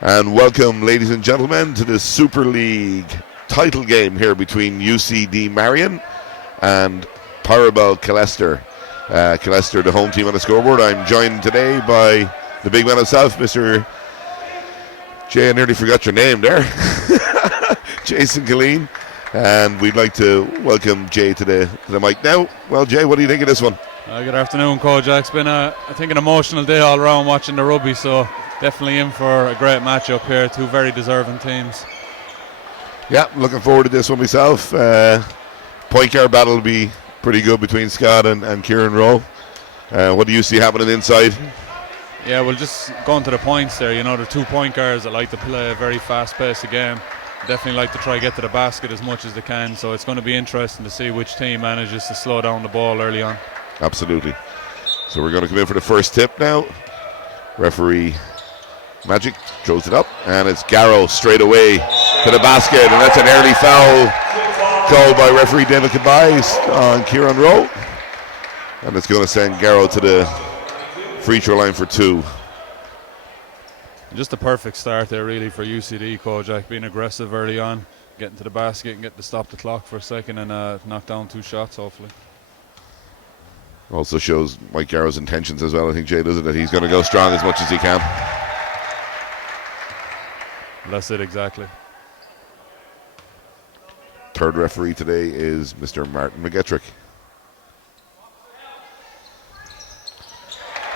And welcome, ladies and gentlemen, to the Super League title game here between UCD Marian and Pyrobel Killester. Killester, the home team on the scoreboard. I'm joined today by the big man himself, Mr. Jay. I nearly forgot your name there. Jason Killeen. And we'd like to welcome Jay to the mic now. Well, Jay, what do you think of this one? Good afternoon, Kojak. It's been, I think, an emotional day all around watching the rugby, so definitely in for a great matchup here. Two very deserving teams. Yeah, looking forward to this one myself. Point guard battle will be pretty good between Scott and Kieran Rowe. What do you see happening inside? Yeah, well, just going to the points there. You know, they're 2 point guards that like to play a very fast-paced game. Definitely like to try to get to the basket as much as they can. So it's going to be interesting to see which team manages to slow down the ball early on. Absolutely. So we're going to come in for the first tip now. Referee Magic throws it up, and it's Garrow straight away to the basket, and that's an early foul called by referee David Cabais on Kieran Rowe, and it's going to send Garrow to the free throw line for 2. Just a perfect start there really for UCD, Kojak, being aggressive early on, getting to the basket and getting to stop the clock for a second and knock down 2 shots hopefully. Also shows Mike Garrow's intentions as well, I think, Jay, does it, that he's going to go strong as much as he can. That's it, exactly. Third referee today is Mr. Martin McGettrick.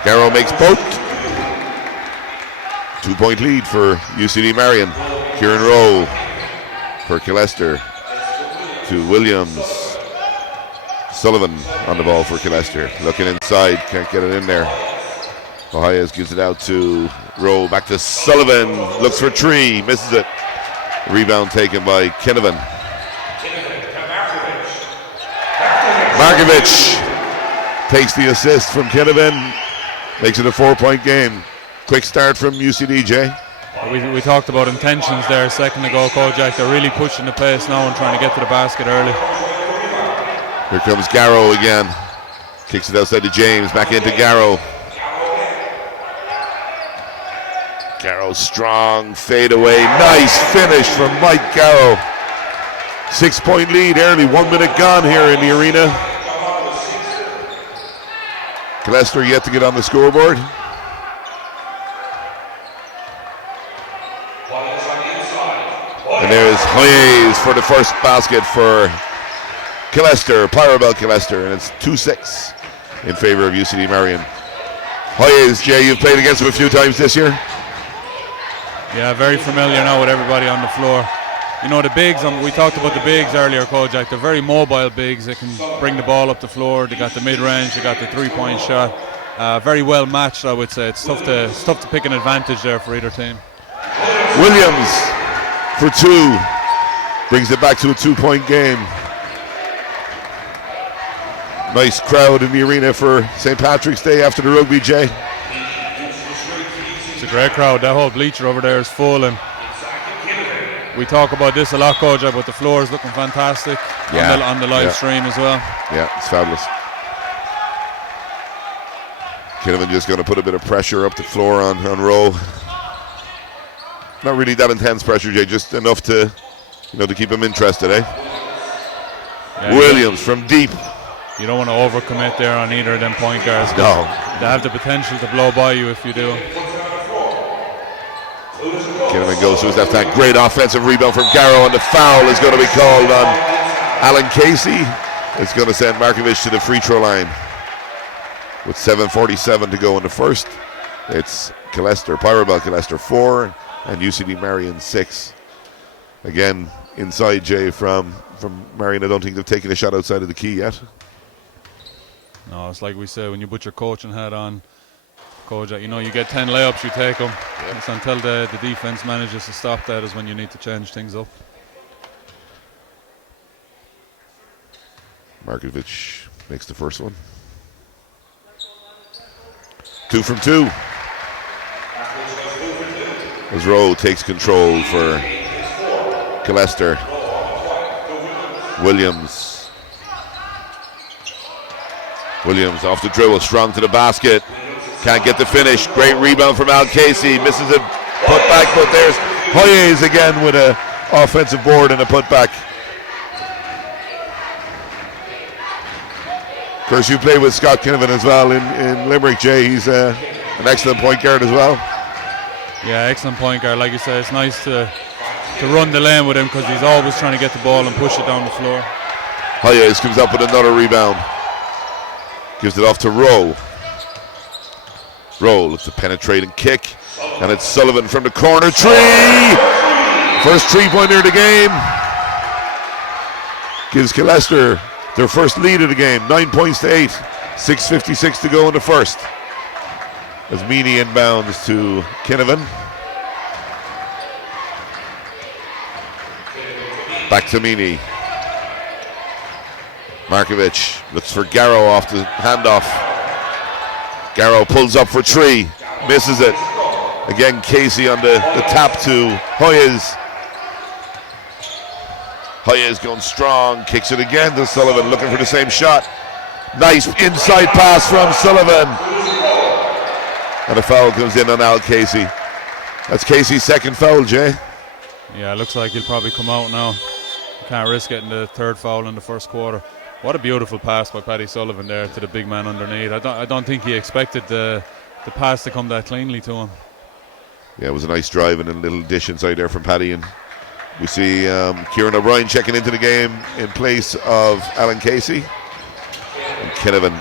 Garrow makes both. 2 point lead for UCD Marian. Kieran Rowe for Killester to Williams. Sullivan on the ball for Killester. Looking inside, can't get it in there. O'Hias gives it out to Rowe, back to Sullivan, looks for 3, misses it. Rebound taken by Kinnavan. Markovic takes the assist from Kinnavan, makes it a 4 point game. Quick start from UCD, Jay. We talked about intentions there a second ago, Kojak. They're really pushing the pace now and trying to get to the basket early. Here comes Garrow again. Kicks it outside to James, back into Garrow. Garrow strong, fade away. Nice finish from Mike Garrow. 6 point lead early, 1 minute gone here in the arena. Killester yet to get on the scoreboard. And there's Hayes for the first basket for Killester, Pyrobel Killester, and it's 2-6 in favor of UCD Marian. Hayes, Jay, you've played against him a few times this year. Yeah, very familiar now with everybody on the floor. You know, the bigs, we talked about the bigs earlier, Kojak. They're very mobile bigs. They can bring the ball up the floor. They got the mid-range. They got the 3 point shot. Very well matched, I would say. It's tough to pick an advantage there for either team. Williams for 2. Brings it back to a 2 point game. Nice crowd in the arena for St. Patrick's Day after the rugby, Jay. It's a great crowd. That whole bleacher over there is full, and we talk about this a lot, Kojak, but the floor is looking fantastic on the live stream as well. Yeah, it's fabulous. Kinnavan just going to put a bit of pressure up the floor on Rowe. Not really that intense pressure, Jay, just enough to keep him interested, eh? Yeah, Williams from deep. You don't want to overcommit there on either of them point guards. No. They have the potential to blow by you if you do. Kinnavan goes to his left hand. Great offensive rebound from Garrow, and the foul is going to be called on Alan Casey. It's going to send Markovic to the free throw line. With 7:47 to go in the first, it's Pyrobel Killester 4 and UCD Marian 6. Again, inside, Jay, from Marian. I don't think they've taken a shot outside of the key yet. No, it's like we say, when you put your coaching hat on, Kojak, you get 10 layups, you take them. Yep. It's until the defense manages to stop that is when you need to change things up. Markovic makes the first one. 2 from 2. As Rowe takes control for Killester. Williams off the dribble, strong to the basket. Can't get the finish. Great rebound from Al Casey. Misses it put back, but there's Hoyes again with a offensive board and a put back. Of course, you play with Scott Kinnavan as well in Limerick, Jay. He's an excellent point guard as well. Yeah, excellent point guard. Like you said, it's nice to run the lane with him because he's always trying to get the ball and push it down the floor. Hoyes comes up with another rebound. Gives it off to Rowe. Rowe looks to penetrate and kick. And it's Sullivan from the corner. Three! First 3-pointer of the game. Gives Killester their first lead of the game. 9 points to 8. 6:56 to go in the first. As Meany inbounds to Kinnavan. Back to Meany. Markovic looks for Garrow off the handoff. Garrow pulls up for 3. Misses it. Again, Casey on the tap to Hoyes. Hoyes going strong. Kicks it again to Sullivan, looking for the same shot. Nice inside pass from Sullivan. And a foul comes in on Al Casey. That's Casey's second foul, Jay. Yeah, it looks like he'll probably come out now. Can't risk getting the third foul in the first quarter. What a beautiful pass by Paddy Sullivan there to the big man underneath. I don't think he expected the pass to come that cleanly to him. Yeah, it was a nice drive and a little dish inside there from Paddy. And we see Kieran O'Brien checking into the game in place of Alan Casey. And Kinnavan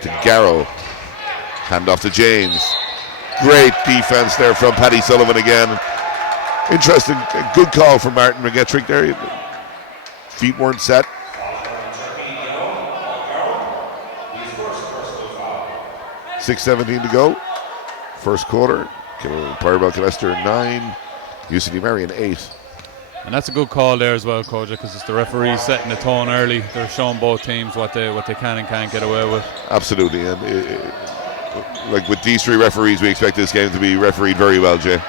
to Garrow. Hand off to James. Great defense there from Paddy Sullivan again. Interesting, a good call from Martin McGettrick there. Feet weren't set. $6:17 to go. First quarter. Pyrobel Killester 9. UCD Marian 8. And that's a good call there as well, Koja, because it's the referees setting the tone early. They're showing both teams what they can and can't get away with. Absolutely, and like with these 3 referees, we expect this game to be refereed very well, Jay.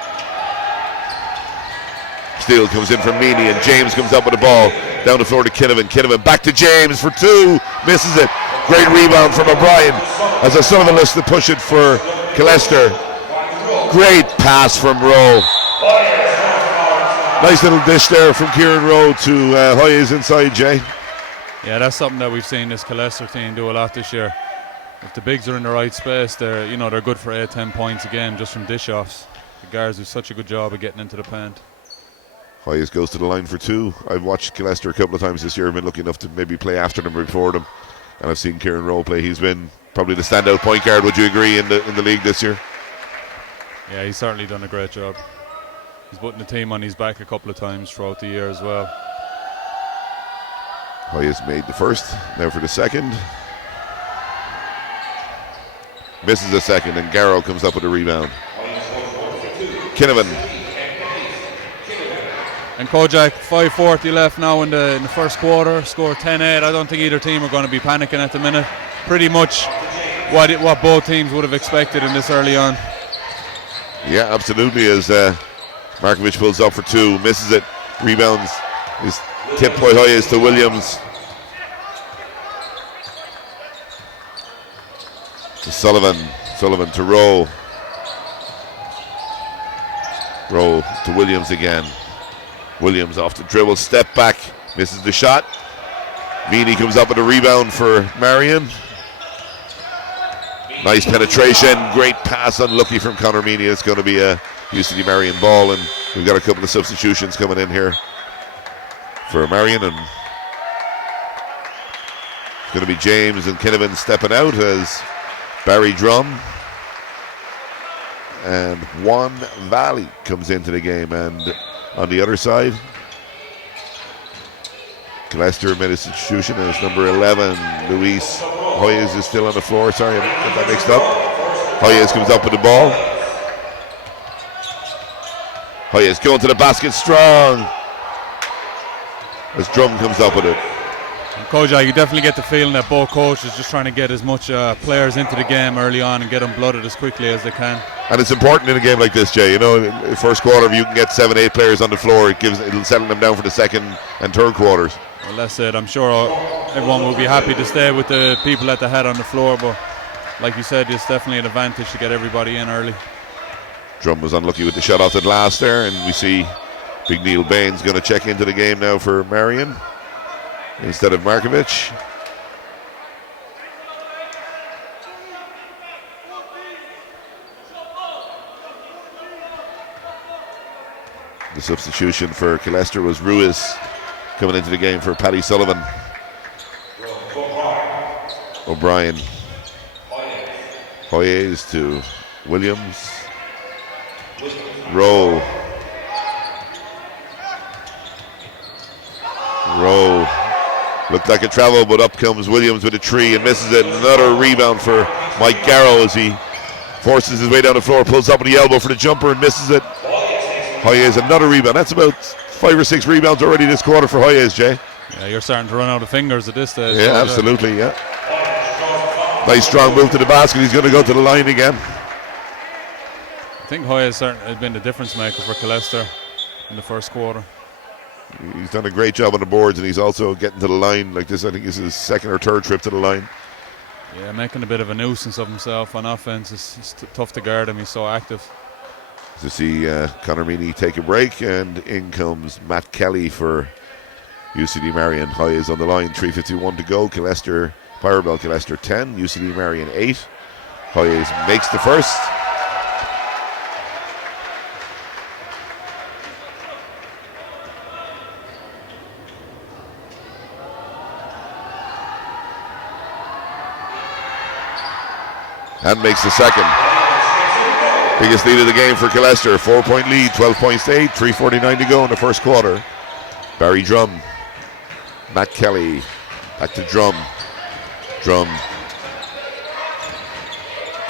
Steele comes in from Meany, and James comes up with the ball down the floor to Kinnavan. Kinnavan back to James for 2, misses it. Great rebound from O'Brien as Sullivan looks to push it for Killester. Great pass from Rowe. Nice little dish there from Kieran Rowe to Hoyes inside, Jay. Yeah, that's something that we've seen this Killester team do a lot this year. If the bigs are in the right space, they're good for 8-10 points a game just from dish offs. The guards do such a good job of getting into the paint. Hoyes goes to the line for 2. I've watched Killester a couple of times this year. I've been lucky enough to maybe play after them or before them, and I've seen Kieran Rowe play. He's been probably the standout point guard. Would you agree in the league this year? Yeah, he's certainly done a great job. He's putting the team on his back a couple of times throughout the year as well. Hoyes made the first. Now for the second. Misses the second, and Garrow comes up with a rebound. Kinnavan. And Kojak, 5:40 left now in the first quarter. Score 10-8. I don't think either team are going to be panicking at the minute. Pretty much what both teams would have expected in this early on. Yeah, absolutely. As Markovic pulls up for 2, misses it. Rebounds is tipped by Hoyes to Williams. To Sullivan to Rowe. Rowe to Williams again. Williams off the dribble, step back, misses the shot. Meany comes up with a rebound for Marian. Nice penetration, great pass, unlucky from Conor Meany. It's going to be a UCD Marian ball, and we've got a couple of substitutions coming in here for Marian, and it's going to be James and Kinnavan stepping out as Barry Drum and Juan Valley comes into the game. And on the other side, Killester made a substitution as number 11, Luis Hoyes is still on the floor. Sorry, I got that mixed up. Hoyes comes up with the ball. Hoyes going to the basket strong as Drum comes up with it. Kojak, you definitely get the feeling that both coaches just trying to get as much players into the game early on and get them blooded as quickly as they can. And it's important in a game like this, Jay. You know, in the first quarter, if you can get 7-8 players on the floor, it'll settle them down for the second and third quarters. Well, that's it. I'm sure everyone will be happy to stay with the people at the head on the floor, but like you said, it's definitely an advantage to get everybody in early. Drum was unlucky with the shot off the glass there, and we see Big Neil Baines going to check into the game now for Marian instead of Markovic. The substitution for Killester was Ruiz coming into the game for Paddy Sullivan. O'Brien. Hoyes to Williams. Rowe. Looked like a travel, but up comes Williams with a tree and misses it. Another rebound for Mike Garrow as he forces his way down the floor, pulls up with the elbow for the jumper and misses it. Hoyes, another rebound. That's about 5 or 6 rebounds already this quarter for Hoyes, Jay. Yeah, you're starting to run out of fingers at this stage. Yeah, absolutely, yeah. Nice strong move to the basket. He's going to go to the line again. I think Hoyes certainly has been the difference maker for Killester in the first quarter. He's done a great job on the boards, and he's also getting to the line like this. I think this is his second or third trip to the line. Yeah, making a bit of a nuisance of himself on offense. It's tough to guard him. He's so active. To see Conor Meany take a break, and in comes Matt Kelly for UCD Marian. High is on the line, 3:51 to go. Killester, Pyrobel Killester 10, UCD Marian 8. High makes the first. And makes the second. Biggest lead of the game for Killester. 4-point lead, 12 points to 8, 3:49 to go in the first quarter. Barry Drum, Matt Kelly, back to Drum. Drum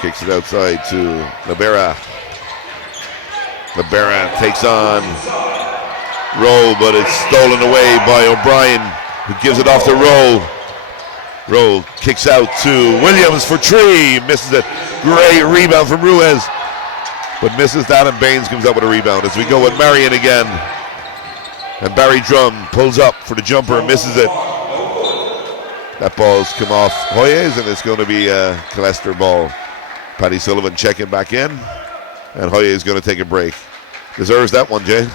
kicks it outside to Libera. Libera takes on Rowe, but it's stolen away by O'Brien, who gives it off to Rowe. Rowe kicks out to Williams for three, misses it. Great rebound from Ruiz, but misses that, and Baines comes up with a rebound as we go with Marian again. And Barry Drum pulls up for the jumper and misses it. That ball's come off Hoyes, and it's going to be a Killester ball. Paddy Sullivan checking back in, and Hoyes is going to take a break. Deserves that one, Jay.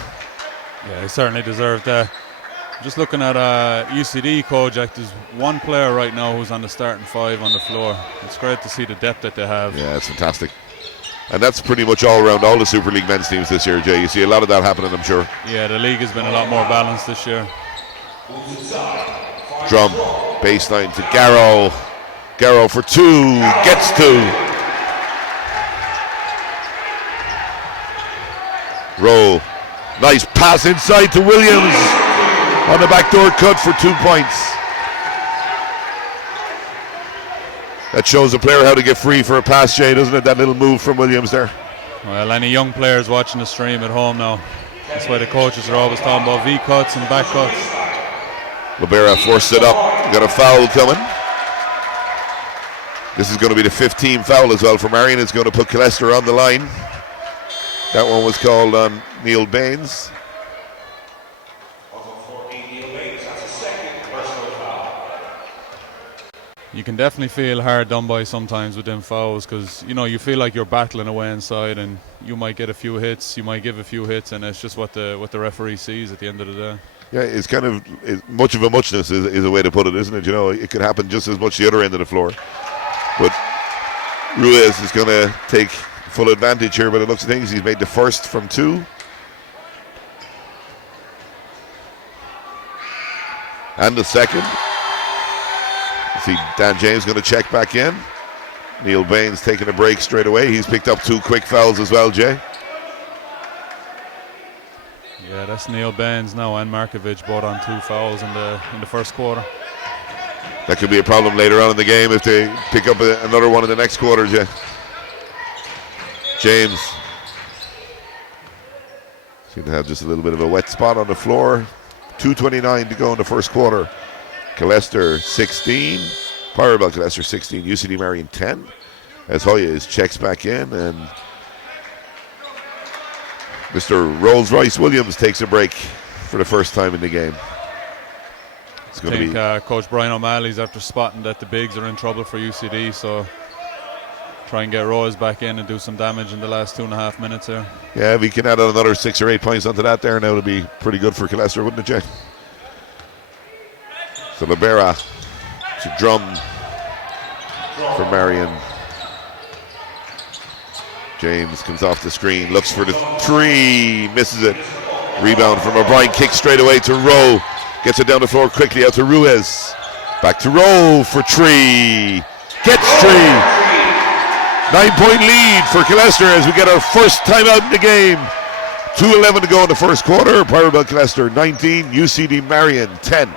Yeah, he certainly deserved that. Just looking at UCD, Kojak, there's one player right now who's on the starting five on the floor. It's great to see the depth that they have. Yeah, it's fantastic. And that's pretty much all around all the Super League men's teams this year, Jay. You see a lot of that happening, I'm sure. Yeah, the league has been a lot more balanced this year. Drum, baseline to Garrow. Garrow for two, gets two. Rowe, nice pass inside to Williams on the backdoor cut for 2 points. That shows a player how to get free for a pass, Jay, doesn't it? That little move from Williams there. Well, any young players watching the stream at home now, that's why the coaches are always talking about V-cuts and back cuts. Libera forced it up. Got a foul coming. This is going to be the 15th foul as well for Marian. It's going to put Killester on the line. That one was called on Neil Baines. You can definitely feel hard done by sometimes with them fouls, because you feel like you're battling away inside, and you might get a few hits, you might give a few hits, and it's just what the referee sees at the end of the day. Yeah, it's kind of much of a muchness is a way to put it, isn't it? It could happen just as much the other end of the floor. But Ruiz is going to take full advantage here by the looks of things. He's made the first from two. And the second. See Dan James going to check back in. Neil Baines taking a break straight away. He's picked up 2 quick fouls as well, Jay. Yeah, that's Neil Baines now and Markovic both on 2 fouls in the first quarter. That could be a problem later on in the game if they pick up another one in the next quarter, Jay. James seemed to have just a little bit of a wet spot on the floor. 2:29 to go in the first quarter. Killester 16, Pyrobel Killester 16, UCD Marian 10. As Hoyes checks back in, and Mr. Rolls Royce Williams takes a break for the first time in the game. I think Coach Brian O'Malley's after spotting that the bigs are in trouble for UCD, so try and get Rose back in and do some damage in the last 2.5 minutes there. Yeah, if we can add another 6 or 8 points onto that there now, it'll be pretty good for Killester, wouldn't it, Jay? So Libera to Drum for Marian. James comes off the screen, looks for the 3, misses it. Rebound from O'Brien, kick straight away to Rowe. Gets it down the floor quickly out to Ruiz. Back to Rowe for 3. Gets 3. 9-point lead for Killester as we get our first timeout in the game. 2:11 to go in the first quarter. Pyrobel Killester 19, UCD Marian 10.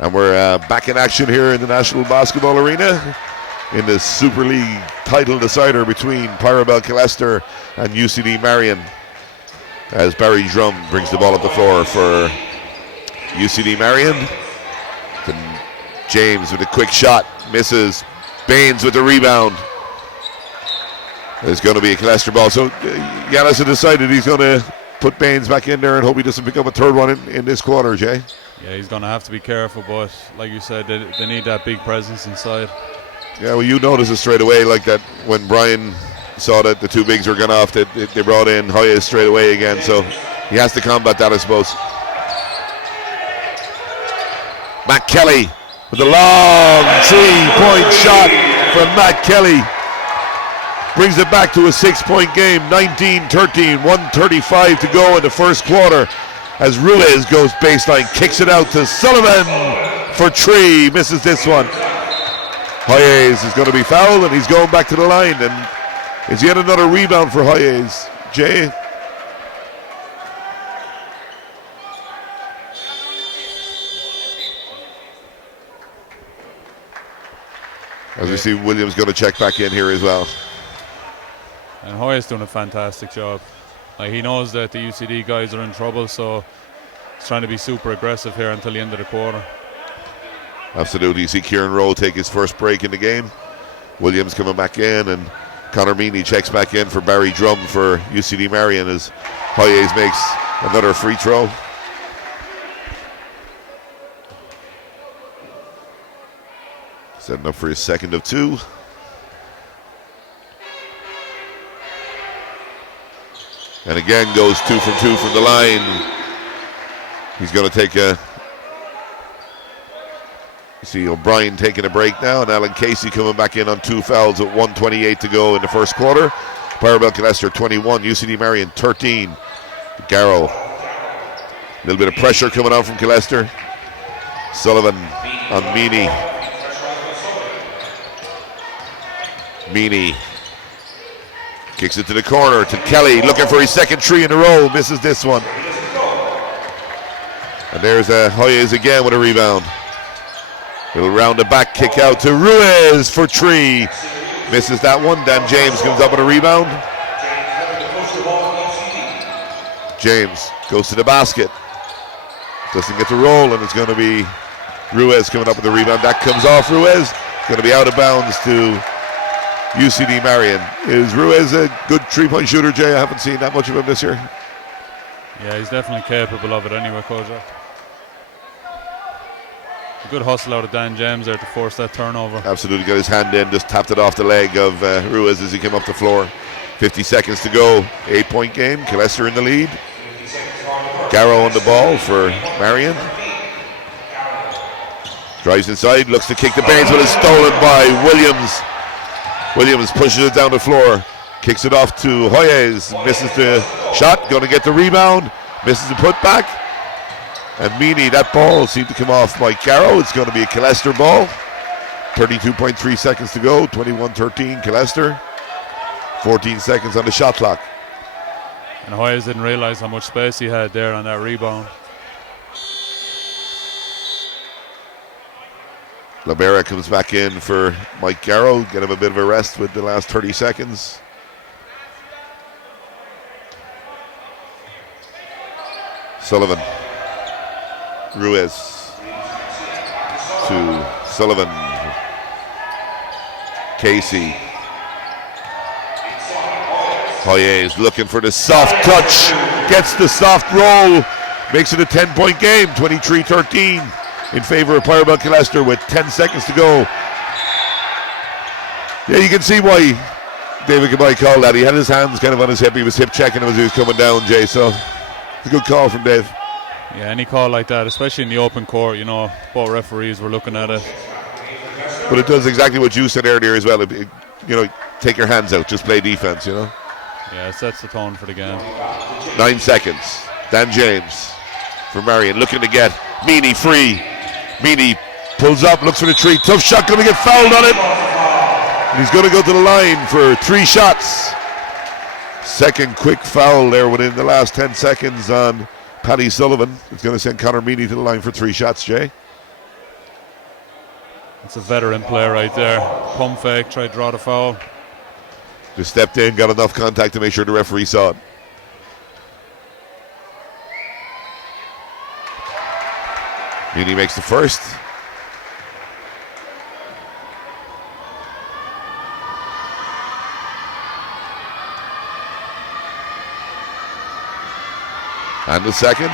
And we're back in action here in the National Basketball Arena in the Super League title decider between Pyrobel Killester and UCD Marian, as Barry Drum brings the ball up the floor for UCD Marian. Then James with a quick shot, misses. Baines with the rebound. There's going to be a Killester ball. So Giannis has decided he's going to put Baines back in there and hope he doesn't pick up a third one in this quarter, Jay. Yeah, he's going to have to be careful, but like you said, they need that big presence inside. Yeah, well, you noticed it straight away, like that when Brian saw that the 2 bigs were gone off, they brought in Hoyes straight away again, so he has to combat that, I suppose. Matt Kelly with a long 3-point shot from Matt Kelly. Brings it back to a 6-point game, 19-13, 1:35 to go in the first quarter. As Ruiz goes baseline, kicks it out to Sullivan for 3, misses this one. Hoyes is going to be fouled and he's going back to the line, and it's yet another rebound for Hoyes. Jay? As we see Williams going to check back in here as well. And Hoyes doing a fantastic job. Like, he knows that the UCD guys are in trouble, so he's trying to be super aggressive here until the end of the quarter. Absolutely. You see Kieran Rowe take his first break in the game. Williams coming back in, and Connor Meaney checks back in for Barry Drum for UCD Marian as Hoyes makes another free throw. Setting up for his second of 2. And again goes 2 from 2 from the line. He's going to take a... You see O'Brien taking a break now, and Alan Casey coming back in on 2 fouls at 1:28 to go in the first quarter. Pyrobel Killester 21, UCD Marian 13. Garrow. A little bit of pressure coming out from Killester. Sullivan on Meaney. Meaney kicks it to the corner to Kelly, looking for his second 3 in a row, misses this one. And there's Hoyes again with a rebound. Little round the back kick out to Ruiz for 3. Misses that one. Dan James comes up with a rebound. James goes to the basket. Doesn't get the roll, and it's going to be Ruiz coming up with the rebound. That comes off Ruiz. Going to be out of bounds to UCD Marian. Is Ruiz a good 3-point shooter, Jay? I haven't seen that much of him this year. Yeah, he's definitely capable of it anyway, Koja. A good hustle out of Dan James there to force that turnover. Absolutely, got his hand in, just tapped it off the leg of Ruiz as he came up the floor. 50 seconds to go, 8-point game. Killester in the lead. Garrow on the ball for Marian. Drives inside, looks to kick the bains, but it's stolen by Williams. Williams pushes it down the floor, kicks it off to Hoyes, misses the shot, going to get the rebound, misses the putback. And Meany, that ball seemed to come off Mike Garrow. It's going to be a Killester ball. 32.3 seconds to go, 21-13 Killester. 14 seconds on the shot clock. And Hoyes didn't realize how much space he had there on that rebound. Libera comes back in for Mike Garrow, get him a bit of a rest with the last 30 seconds. Sullivan. Ruiz to Sullivan. Casey. Hoyes looking for the soft touch, gets the soft roll, makes it a 10-point game, 23-13 in favor of Pyrobel Killester with 10 seconds to go. Yeah, you can see why David Gabay called that. He had his hands kind of on his hip. He was hip checking him as he was coming down, Jay. So it's a good call from Dave. Yeah, any call like that, especially in the open court, you know, both referees were looking at it. But it does exactly what you said earlier as well. You know, take your hands out, just play defense, you know. Yeah, it sets the tone for the game. 9 seconds. Dan James for Marian, looking to get Meany free. Meany pulls up, looks for the tree. Tough shot, going to get fouled on it. And he's going to go to the line for 3 shots. Second quick foul there within the last 10 seconds on Paddy Sullivan. It's going to send Connor Meany to the line for 3 shots, Jay. It's a veteran play right there. Pump fake, tried to draw the foul. Just stepped in, got enough contact to make sure the referee saw it. Meany makes the first. And the second.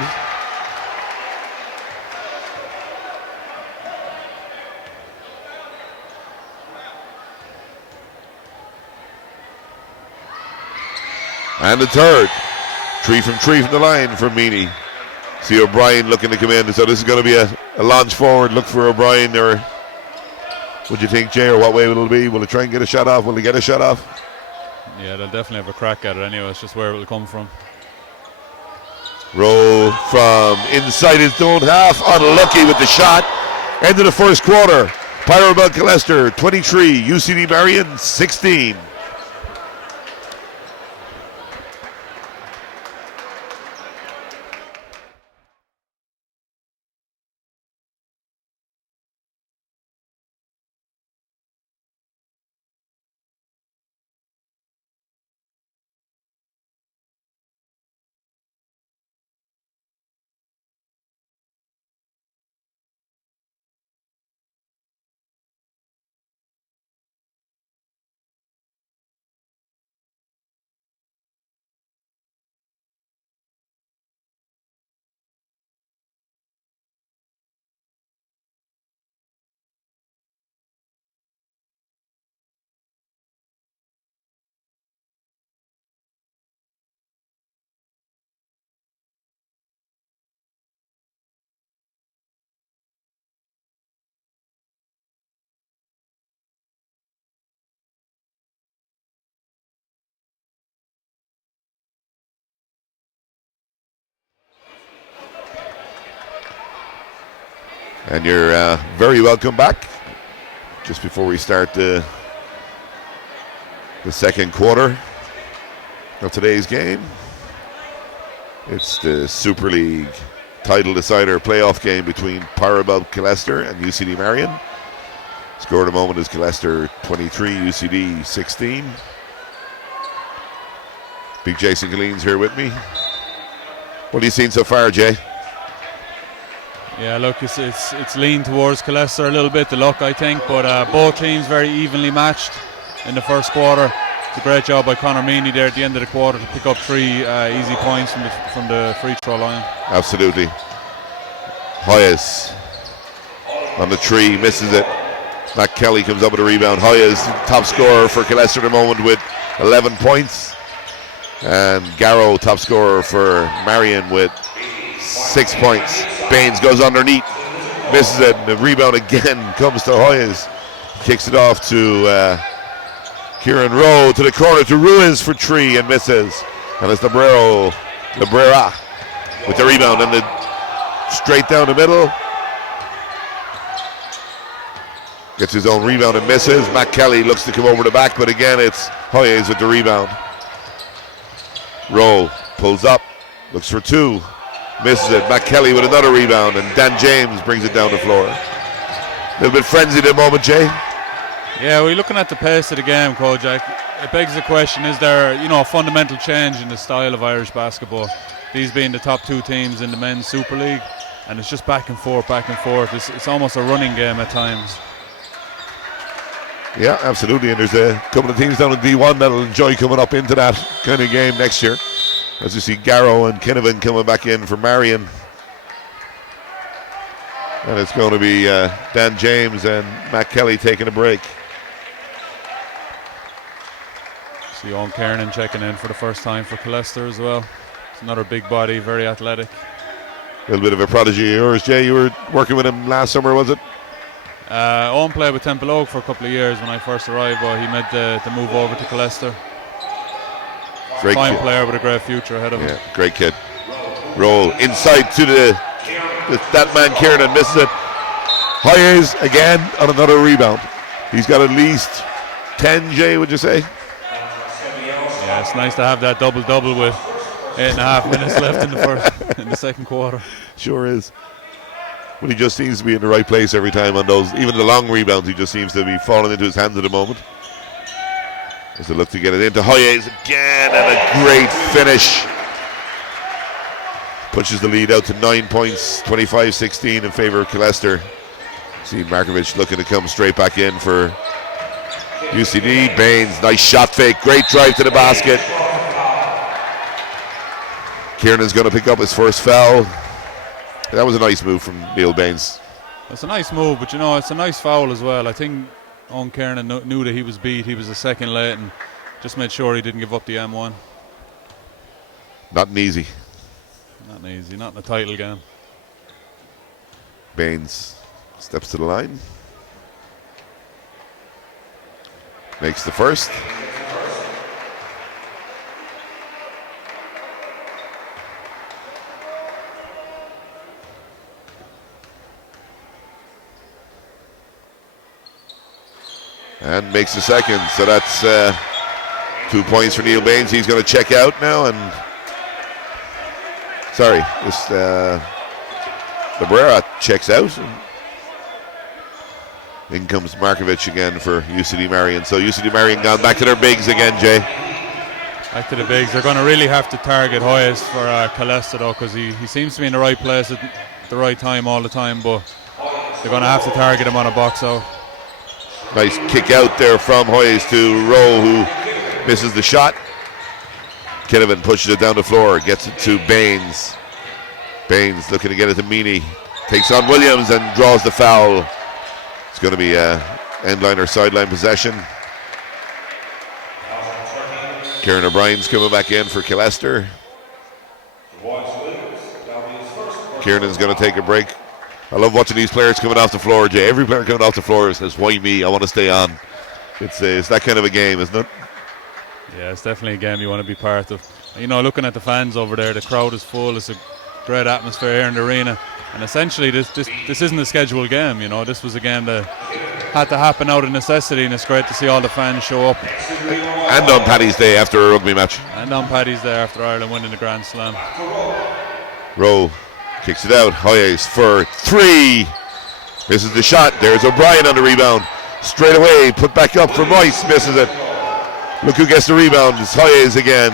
And the third. 3 from the line from Meany. See O'Brien looking to come in. So this is going to be a launch forward. Look for O'Brien. Or what do you think, Jay? Or what way will it be? Will it try and get a shot off? Will it get a shot off? Yeah, they'll definitely have a crack at it anyway. It's just where it will come from. Roll from inside his own half. Unlucky with the shot. End of the first quarter. Pyrobel Killester 23. UCD Marian 16. And you're very welcome back. Just before we start the second quarter of today's game. It's the Super League title decider playoff game between Pyrobel Killester and UCD Marian. Score at the moment is Killester 23, UCD 16. Big Jason Gilleen's here with me. What have you seen so far, Jay? Yeah, look, it's leaned towards Killester a little bit, the luck, I think, but both teams very evenly matched in the first quarter. It's a great job by Connor Meany there at the end of the quarter to pick up 3 easy points from the free throw line. Absolutely. Hoyes on the tree, misses it. Matt Kelly comes up with a rebound. Hoya's top scorer for Killester at the moment with 11 points. And Garrow top scorer for Marian with 6 points. Baines goes underneath, misses it, and the rebound again comes to Hoyas. Kicks it off to Kieran Rowe to the corner to Ruiz for 3 and misses. And it's Lebrera with the rebound and straight down the middle. Gets his own rebound and misses. Matt Kelly looks to come over the back, but again it's Hoyas with the rebound. Rowe pulls up, looks for 2, misses it. Matt Kelly with another rebound, and Dan James brings it down the floor. A little bit frenzied at the moment, Jay. Yeah, we're looking at the pace of the game, Kojak. It begs the question, is there a fundamental change in the style of Irish basketball? These being the top 2 teams in the men's Super League, and it's just back and forth, back and forth. It's almost a running game at times. Yeah, absolutely, and there's a couple of teams down in D1 that'll enjoy coming up into that kind of game next year. As you see Garrow and Kinnavan coming back in for Marian. And it's going to be Dan James and Matt Kelly taking a break. See Owen Kiernan checking in for the first time for Killester as well. It's another big body, very athletic. A little bit of a prodigy of yours, Jay. You were working with him last summer, was it? Owen played with Temple Oak for a couple of years when I first arrived, but he made the move over to Killester. Great fine kid. Player with a great future ahead of him. Great kid. Roll inside to that man Kieran misses it. Hoyas again on another rebound. He's got at least 10, Jay, would you say? Yeah, it's nice to have that double-double with 8.5 minutes left in the second quarter. Sure is. But he just seems to be in the right place every time on those, even the long rebounds. He just seems to be falling into his hands at the moment. As they look to get it into Hoyas again, and a great finish. Pushes the lead out to 9 points, 25-16 in favor of Killester. See Markovic looking to come straight back in for UCD. Baines, nice shot fake, great drive to the basket. Kiernan's going to pick up his first foul. That was a nice move from Neil Baines. It's a nice move, but it's a nice foul as well. I think Owen Kiernan knew that he was beat. He was a second late and just made sure he didn't give up the M1. Not easy. Not easy, not in the title game. Baines steps to the line. Makes the first. And makes the second. So that's 2 points for Neil Baines. He's going to check out now. And Lebrera checks out. And in comes Markovic again for UCD Marian. So UCD Marian gone back to their bigs again, Jay. Back to the bigs. They're going to really have to target Hoyas for Killester though, because he seems to be in the right place at the right time all the time, but they're going to have to target him on a box out. Nice kick out there from Hoyas to Rowe, who misses the shot. Kinnavan pushes it down the floor, gets it to Baines. Baines looking to get it to Meany. Takes on Williams and draws the foul. It's going to be a end-line or sideline possession. Kieran O'Brien's coming back in for Killester. Kieran's going to take a break. I love watching these players coming off the floor, Jay. Every player coming off the floor says, why me? I want to stay on. It's that kind of a game, isn't it? Yeah, it's definitely a game you want to be part of. Looking at the fans over there, the crowd is full. It's a great atmosphere here in the arena. And essentially, this isn't a scheduled game. This was a game that had to happen out of necessity, and it's great to see all the fans show up. And on Paddy's Day after a rugby match. And on Paddy's Day after Ireland winning the Grand Slam. Rowe kicks it out. Hoyas for 3. Misses the shot. There's O'Brien on the rebound. Straight away, put back up for Royce. Misses it. Look who gets the rebound. It's Hoyas again.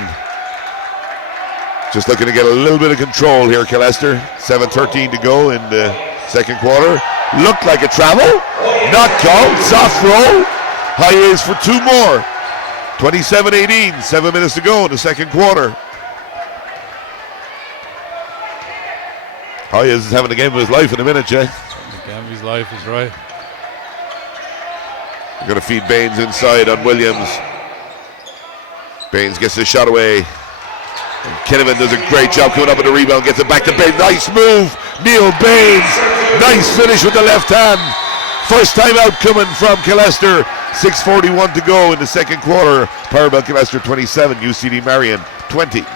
Just looking to get a little bit of control here, Killester. 7:13 to go in the second quarter. Looked like a travel. Not called. Soft roll. Hoyas for 2 more. 27-18. 7 minutes to go in the second quarter. Hoyas is having the game of his life in a minute, Jay. The game Time of his life is right. They're going to feed Baines inside on Williams. Baines gets the shot away. And Kinnaman does a great job coming up with the rebound, gets it back to Baines. Nice move, Neil Baines. Nice finish with the left hand. First time out coming from Killester. 6:41 to go in the second quarter. Pyrobel Killester 27, UCD Marian 20.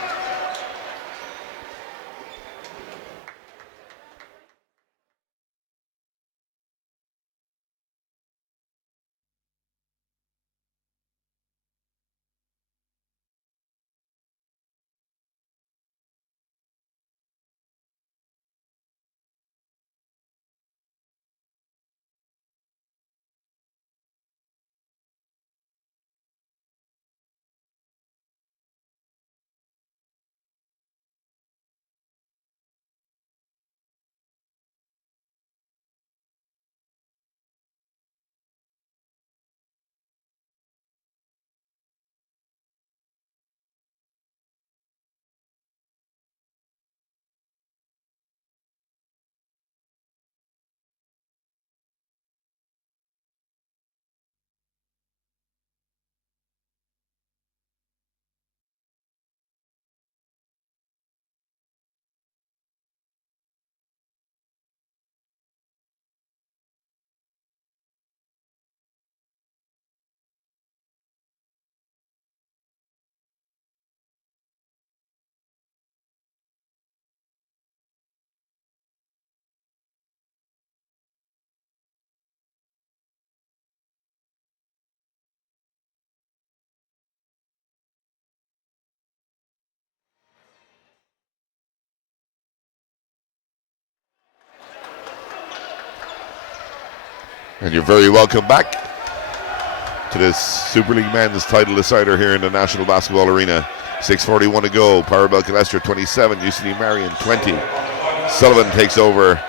And you're very welcome back to this Super League Men's title decider here in the National Basketball Arena. 6:41 to go. Pyrobel Killester 27, UCD Marian 20. Sullivan takes over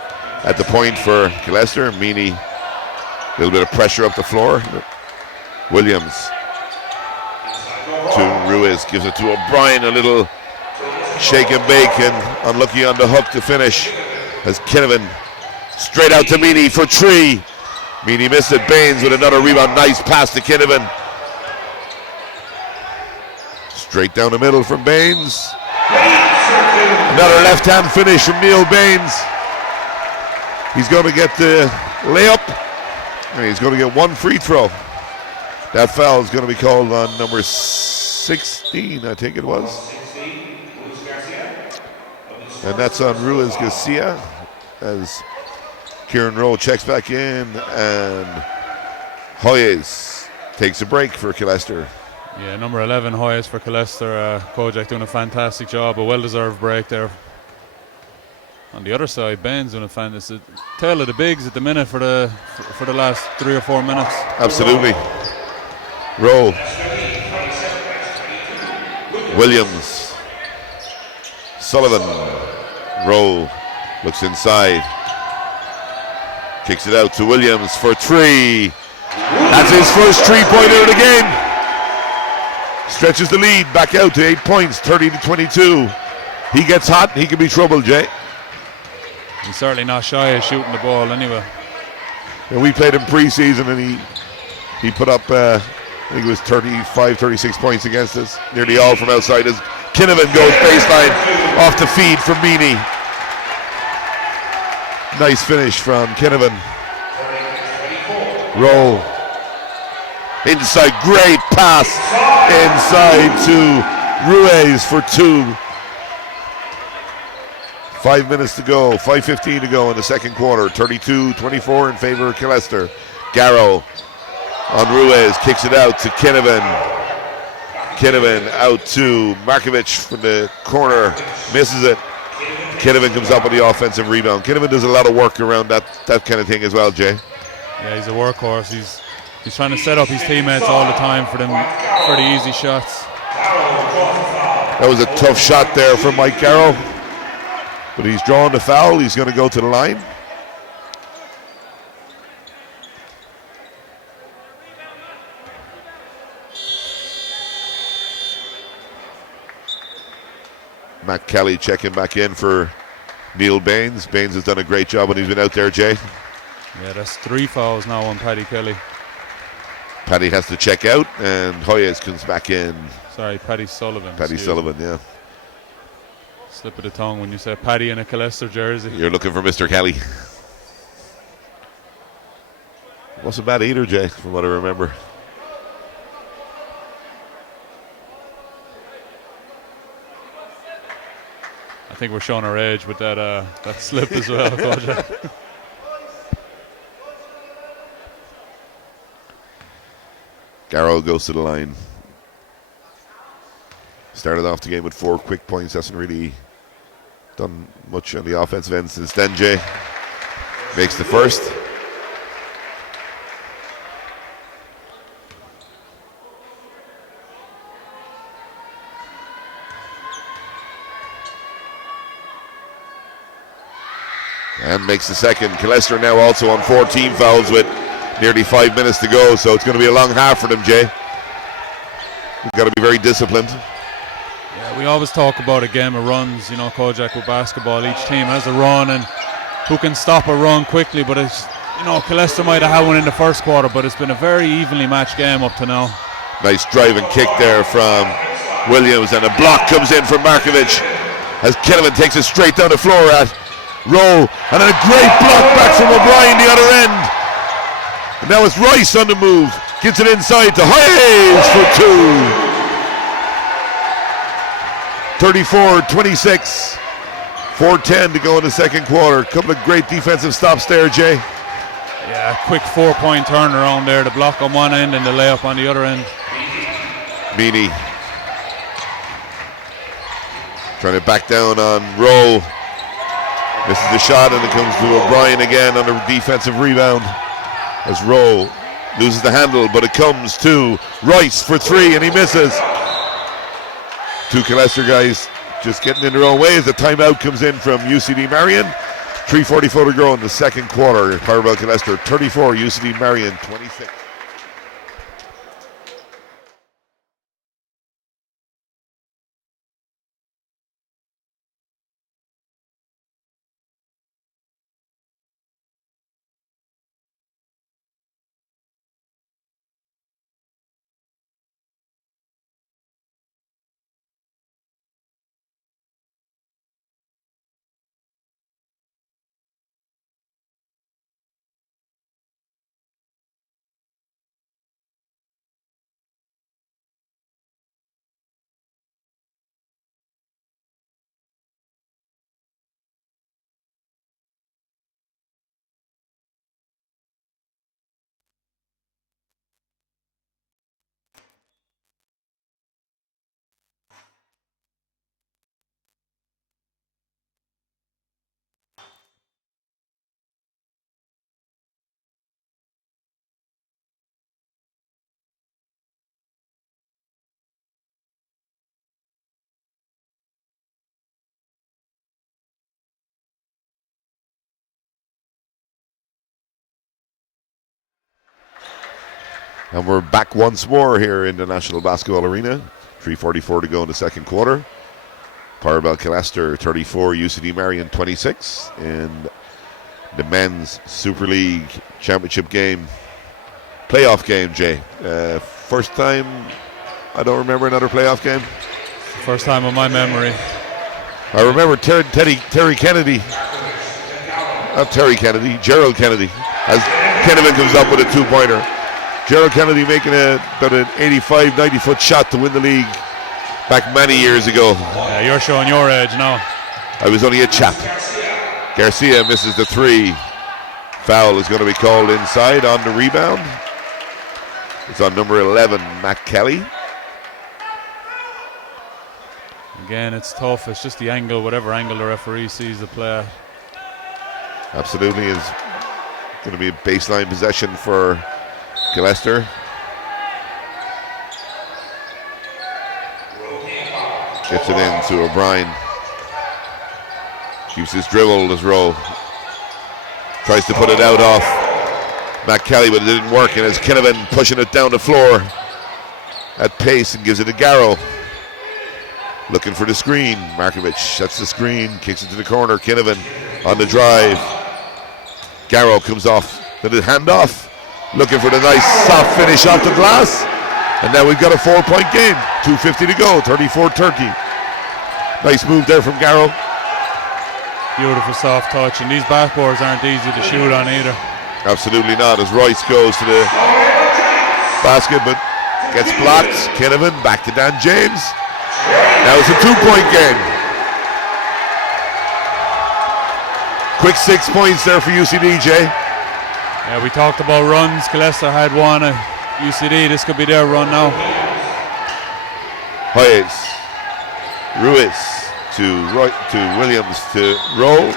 at the point for Killester. Meany, a little bit of pressure up the floor. Williams to Ruiz, gives it to O'Brien. A little shake and bake, and unlucky on the hook to finish as Kinnaman straight out to Meany for three. Meany missed it. Baines with another rebound. Nice pass to Kinnaman. Straight down the middle from Baines. Another left-hand finish from Neil Baines. He's going to get the layup, and he's going to get one free throw. That foul is going to be called on number 16, I think it was. And that's on Ruiz Garcia as Kieran Rowe checks back in, and Hoyes takes a break for Killester. Yeah, number 11 Hoyes for Killester. Kojak doing a fantastic job, a well-deserved break there. On the other side, Baines doing a fantastic tail of the bigs at the minute for the last 3 or 4 minutes. Absolutely. Rowe, Williams, Sullivan. Rowe looks inside. Kicks it out to Williams for three. That's his first three-pointer of the game. Stretches the lead back out to 8 points, 30-22. He gets hot, he could be trouble, Jay. He's certainly not shy of shooting the ball anyway. And we played him pre-season, and he put up, I think it was 35, 36 points against us. Nearly all from outside as Kinnaman goes baseline off the feed from Meany. Nice finish from Kinnaman. Rowe. Inside, great pass. Inside to Ruiz for two. 5 minutes to go, 5:15 to go in the second quarter. 32-24 in favor of Killester. Garrow on Ruiz, kicks it out to Kinnaman. Kinnaman out to Markovic from the corner, misses it. Kinnaman comes up with the offensive rebound. Kinnaman does a lot of work around that kind of thing as well, Jay. Yeah, he's a workhorse. He's trying to set up his teammates all the time for the easy shots. That was a tough shot there from Mike Garrow, but he's drawing the foul. He's going to go to the line. Matt Kelly checking back in for Neil Baines. Baines has done a great job when he's been out there, Jay. Yeah, that's 3 fouls now on Paddy Kelly. Paddy has to check out, and Hoyes comes back in. Sorry, Paddy Sullivan. Paddy Sullivan, yeah. Slip of the tongue when you say Paddy in a Killester jersey. You're looking for Mr. Kelly. Wasn't bad either, Jay, from what I remember. I think we're showing our age with that slip as well, Coach. Garrow goes to the line. Started off the game with 4 quick points. Hasn't really done much on the offensive end since then. Jay makes the first. And makes the second. Killester now also on 14 fouls with nearly 5 minutes to go, so it's going to be a long half for them, Jay. We've got to be very disciplined. Yeah, we always talk about a game of runs, you know, Kojak, with basketball. Each team has a run and who can stop a run quickly, but it's, you know, Killester might have had one in the first quarter, but it's been a very evenly matched game up to now. Nice driving kick there from Williams, and a block comes in from Markovic as Kinnaman takes it straight down the floor at Rowe, and then a great block back from O'Brien the other end. And now it's Rice on the move, gets it inside to Hayes for 2. 34-26, 4:10 to go in the second quarter. A couple of great defensive stops there, Jay. Yeah, quick 4-point turnaround there. The block on one end and the layup on the other end. Meany trying to back down on Rowe. Misses the shot, and it comes to O'Brien again on the defensive rebound as Rowe loses the handle, but it comes to Rice for 3, and he misses. 2 Killester guys just getting in their own way as the timeout comes in from UCD Marian. 3:44 to go in the second quarter. Pyrobel Killester 34, UCD Marian 26. And we're back once more here in the National Basketball Arena. 3:44 to go in the second quarter. Pyrobel Killester 34, UCD Marian 26 in the men's Super League Championship game, playoff game, Jay. First time, I don't remember another playoff game. First time in my memory. I remember Terry Kennedy, not Terry Kennedy, Gerald Kennedy, as Kenneman comes up with a 2-pointer. Gerald Kennedy making about an 85, 90-foot shot to win the league back many years ago. Yeah, you're showing your age now. I was only a chap. Garcia misses the 3. Foul is going to be called inside on the rebound. It's on number 11, Matt Kelly. Again, it's tough. It's just the angle, whatever angle the referee sees the play. Absolutely is going to be a baseline possession for Killester. Gets it in to O'Brien. Keeps his dribble as Rowe. Tries to put it out off Matt Kelly, but it didn't work. And it's Kinnaman pushing it down the floor at pace and gives it to Garrow. Looking for the screen. Markovic sets the screen, kicks it to the corner. Kinnaman on the drive. Garrow comes off with his hand off, looking for the nice soft finish off the glass. And now we've got a 4-point game. 2:50 to go, 34-30. Nice move there from Garrow. Beautiful soft touch, and these backboards aren't easy to shoot on either. Absolutely not, as Royce goes to the basket, but gets blocked. Kinnavan back to Dan James. Now it's a 2-point game. Quick 6 points there for UCD, Jay. Yeah, we talked about runs. Killester had one at UCD. This could be their run now. Ruiz to Williams to Rowe.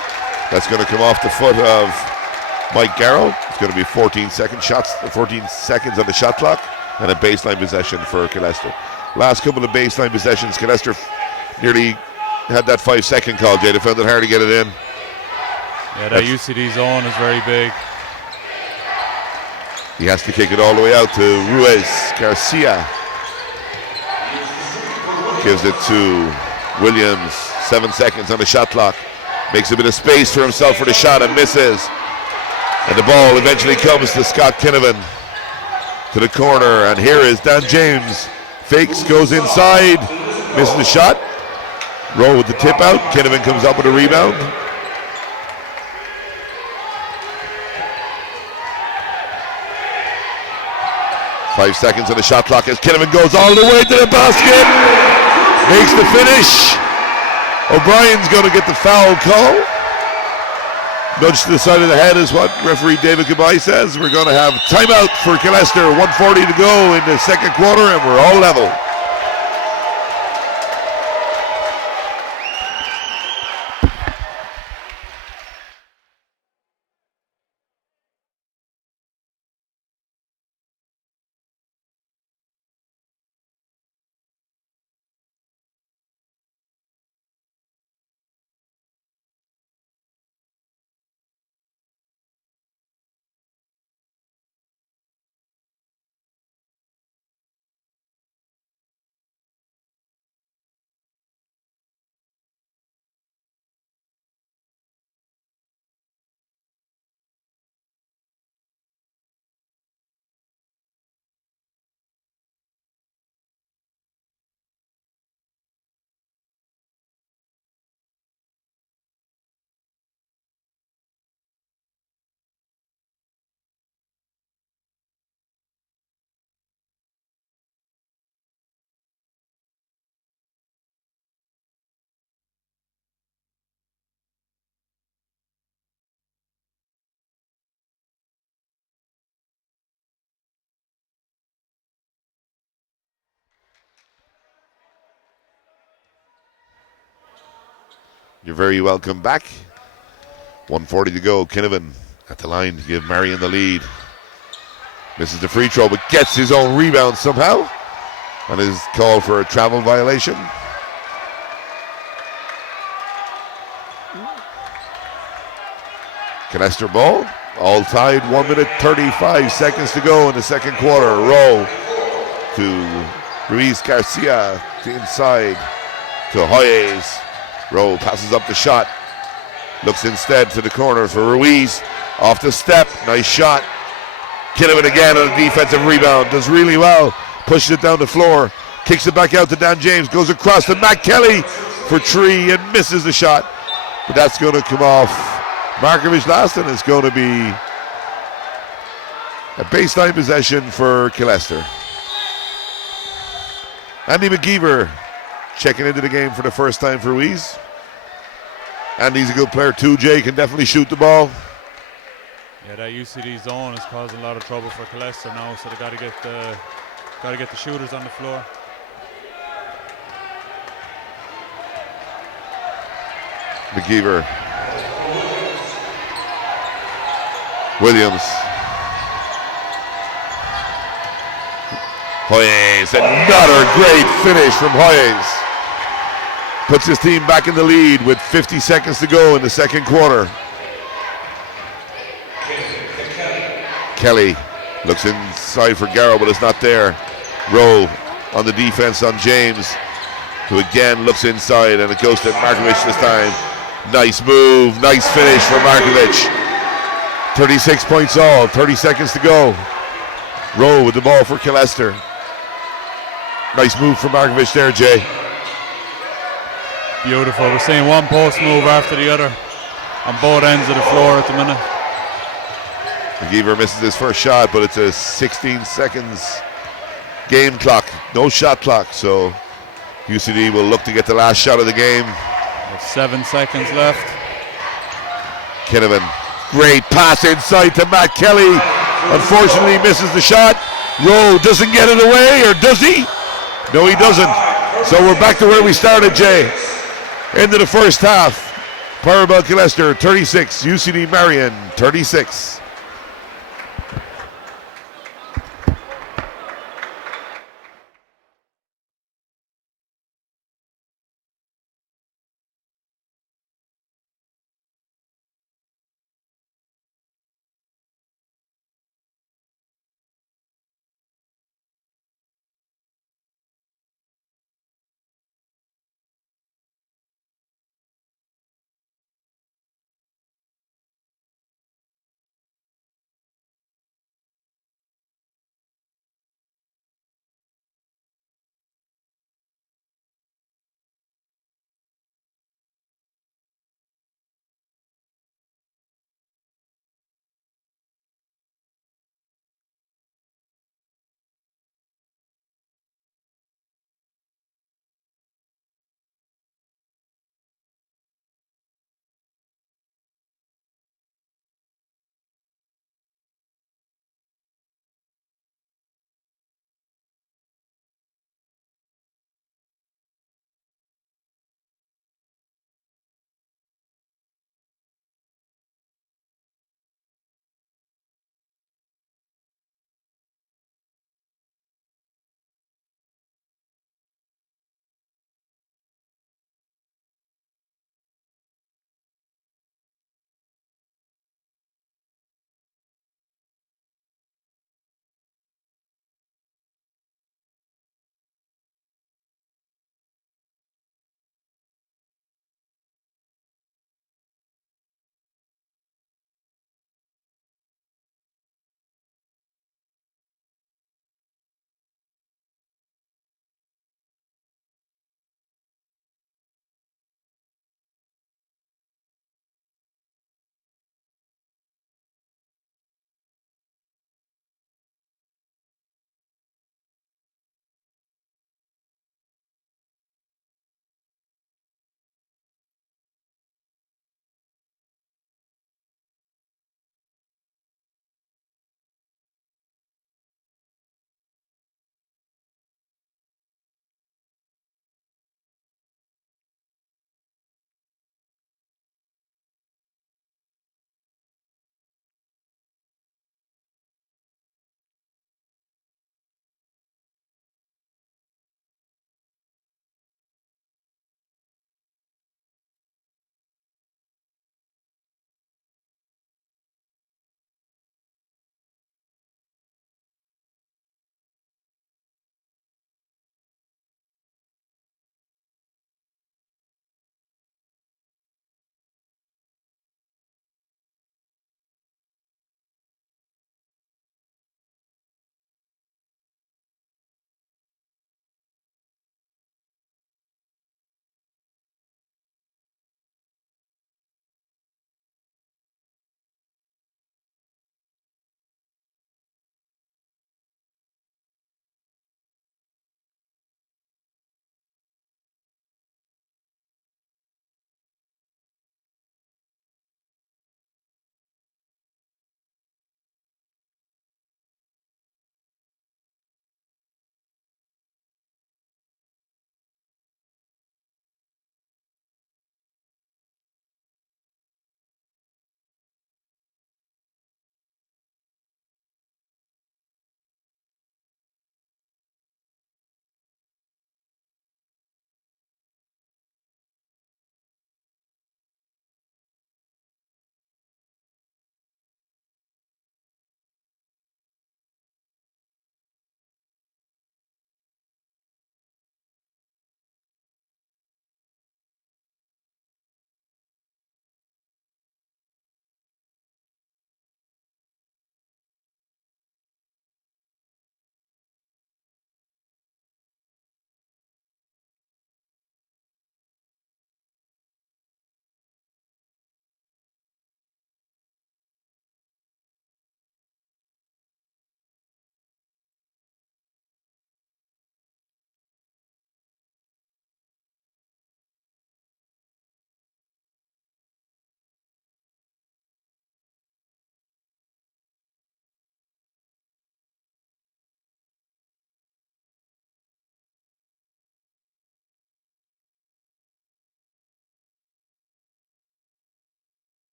That's going to come off the foot of Mike Garrow. It's going to be 14 seconds on the shot clock, and a baseline possession for Killester. Last couple of baseline possessions, Killester nearly had that 5-second call, Jay. They found it hard to get it in. Yeah, that UCD zone is very big. He has to kick it all the way out to Ruiz. Garcia gives it to Williams. 7 seconds on the shot clock. Makes a bit of space for himself for the shot and misses. And the ball eventually comes to Scott Kinnavan to the corner. And here is Dan James. Fakes, goes inside, misses the shot. Rowe with the tip out. Kinnavan comes up with a rebound. Five seconds on the shot clock as Kinnavan goes all the way to the basket. Makes the finish. O'Brien's going to get the foul call. Nudge to the side of the head is what referee David Goodbye says. We're going to have timeout for Killester. 1:40 to go in the second quarter, and we're all level. You're very welcome back. 1:40 to go. Kinnavan at the line to give Marian the lead. Misses the free throw, but gets his own rebound somehow. And is called for a travel violation. Killester ball. All tied. 1 minute 35 seconds to go in the second quarter. Rowe to Ruiz Garcia to inside to Hoyes. Rowe passes up the shot. Looks instead to the corner for Ruiz. Off the step. Nice shot. Kinnavan again on a defensive rebound. Does really well. Pushes it down the floor. Kicks it back out to Dan James. Goes across to Matt Kelly for three and misses the shot. But that's going to come off Markovic last, and it's going to be a baseline possession for Killester. Andy McGeever checking into the game for the first time for Ruiz. Andy's a good player too, Jay. Can definitely shoot the ball. Yeah, that UCD zone is causing a lot of trouble for Killester now, so they got to get the shooters on the floor. McGeever. Williams. Hoyes, another great finish from Hoyes. Puts his team back in the lead with 50 seconds to go in the second quarter. Kelly looks inside for Garrow, but it's not there. Rowe on the defense on James, who again looks inside, and it goes to Markovic this time. Nice move, nice finish for Markovic. 36 points all, 30 seconds to go. Rowe with the ball for Killester. Nice move from Markovic there, Jay. Beautiful. We're seeing one post move after the other on both ends of the floor at the minute. McGeever misses his first shot, but it's a 16 seconds game clock, no shot clock, so UCD will look to get the last shot of the game. There's 7 seconds left. Kinnaman, great pass inside to Matt Kelly. Unfortunately misses the shot. Rowe doesn't get it away, or does he? No, he doesn't. So we're back to where we started, Jay. End of the first half. Pyrobel Killester 36, UCD Marian 36.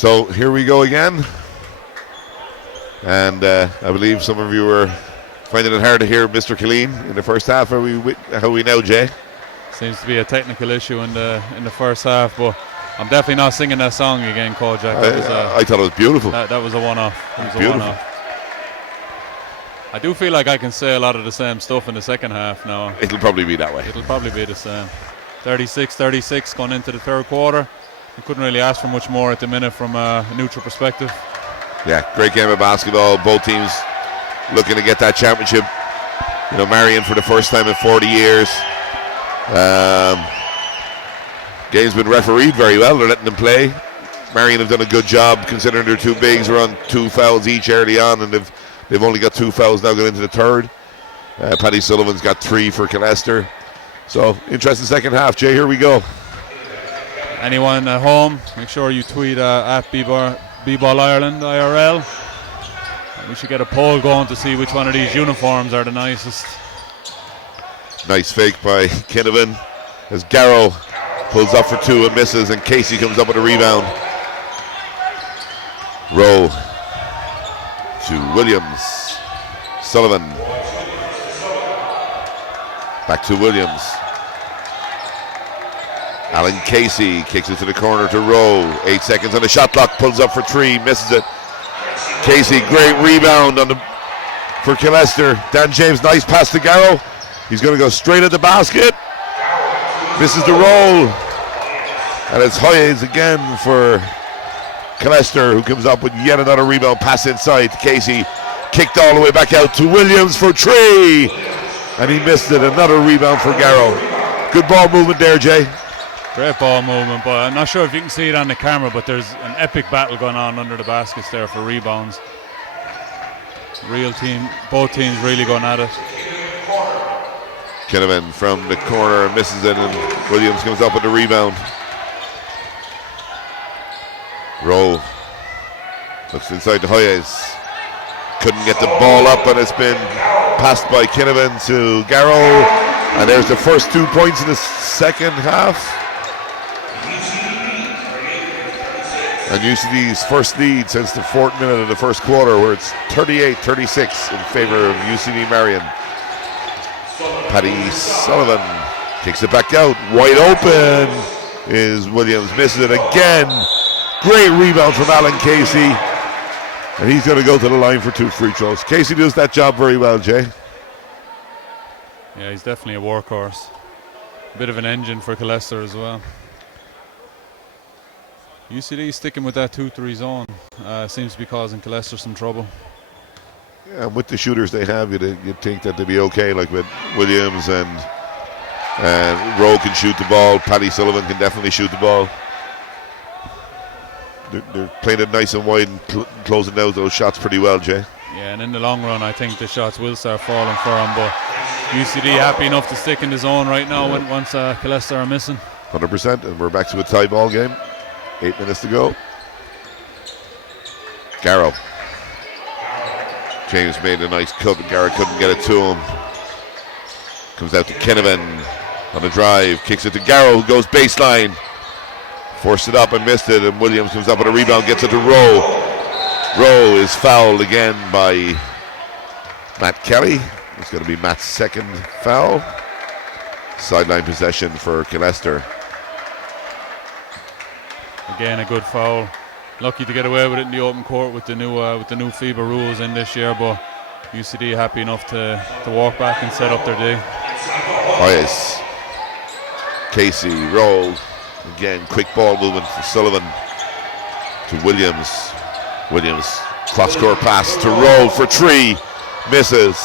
So here we go again. And I believe some of you were finding it hard to hear Mr. Killeen in the first half. How are we now, Jay? Seems to be a technical issue in the first half, but I'm definitely not singing that song again, Kojak. I thought it was beautiful. That was a one-off. It was beautiful. a one-off. I do feel like I can say a lot of the same stuff in the second half now. It'll probably be that way. It'll probably be the same. 36-36 going into the third quarter. We couldn't really ask for much more at the minute from a neutral perspective. Yeah, great game of basketball. Both teams looking to get that championship. You know, Marian for the first time in 40 years. Game's been refereed very well. They're letting them play. Marian have done a good job considering their two bigs were on 2 fouls each early on, and they've only got 2 fouls now going into the third. Paddy Sullivan's got 3 for Killester. So, interesting second half. Jay, here we go. Anyone at home, make sure you tweet at B-Ball Ireland, IRL. We should get a poll going to see which one of these uniforms are the nicest. Nice fake by Kinnavan as Garrow pulls up for 2 and misses, and Casey comes up with a rebound. Rowe to Williams. Sullivan. Back to Williams. Alan Casey kicks it to the corner to Rowe. 8 seconds on the shot clock, pulls up for 3, misses it. Casey, great rebound for Killester. Dan James, nice pass to Garrow. He's going to go straight at the basket. Misses the roll. And it's Hoyes again for Killester, who comes up with yet another rebound. Pass inside to Casey. Kicked all the way back out to Williams for 3. And he missed it. Another rebound for Garrow. Good ball movement there, Jay. Great ball movement, but I'm not sure if you can see it on the camera, but there's an epic battle going on under the baskets there for rebounds. Real team, both teams really going at it. Kinnaman from the corner misses it, and Williams comes up with the rebound. Rowe looks inside to Hoyes. Couldn't get the ball up, and it's been passed by Kinnaman to Garrow. And there's the first 2 points in the second half. And UCD's first lead since the 4th minute of the first quarter, where it's 38-36 in favor of UCD Marian. Paddy Sullivan kicks it back out. Wide open is Williams. Misses it again. Great rebound from Alan Casey. And he's going to go to the line for 2 free throws. Casey does that job very well, Jay. Yeah, he's definitely a workhorse. A bit of an engine for Killester as well. UCD sticking with that 2-3 zone. Seems to be causing Killester some trouble. Yeah, with the shooters they have, you'd think that they'd be okay, like with Williams and Rowe can shoot the ball. Paddy Sullivan can definitely shoot the ball. They're playing it nice and wide and closing out those shots pretty well, Jay. Yeah, and in the long run, I think the shots will start falling for him, but UCD happy enough to stick in the zone right now once Killester are missing. 100%, and we're back to a tie ball game. 8 minutes to go. Garrow. James made a nice cut, but Garrow couldn't get it to him. Comes out to Kinnaman on the drive, kicks it to Garrow, who goes baseline. Forced it up and missed it, and Williams comes up with a rebound, gets it to Rowe. Rowe is fouled again by Matt Kelly. It's going to be Matt's second foul. Sideline possession for Killester. Again, a good foul. Lucky to get away with it in the open court with the new FIBA rules in this year, but UCD happy enough to walk back and set up their day. Hoyes. Casey, Rowe. Again, quick ball movement for Sullivan to Williams. Williams, cross-court pass to Rowe for 3. Misses.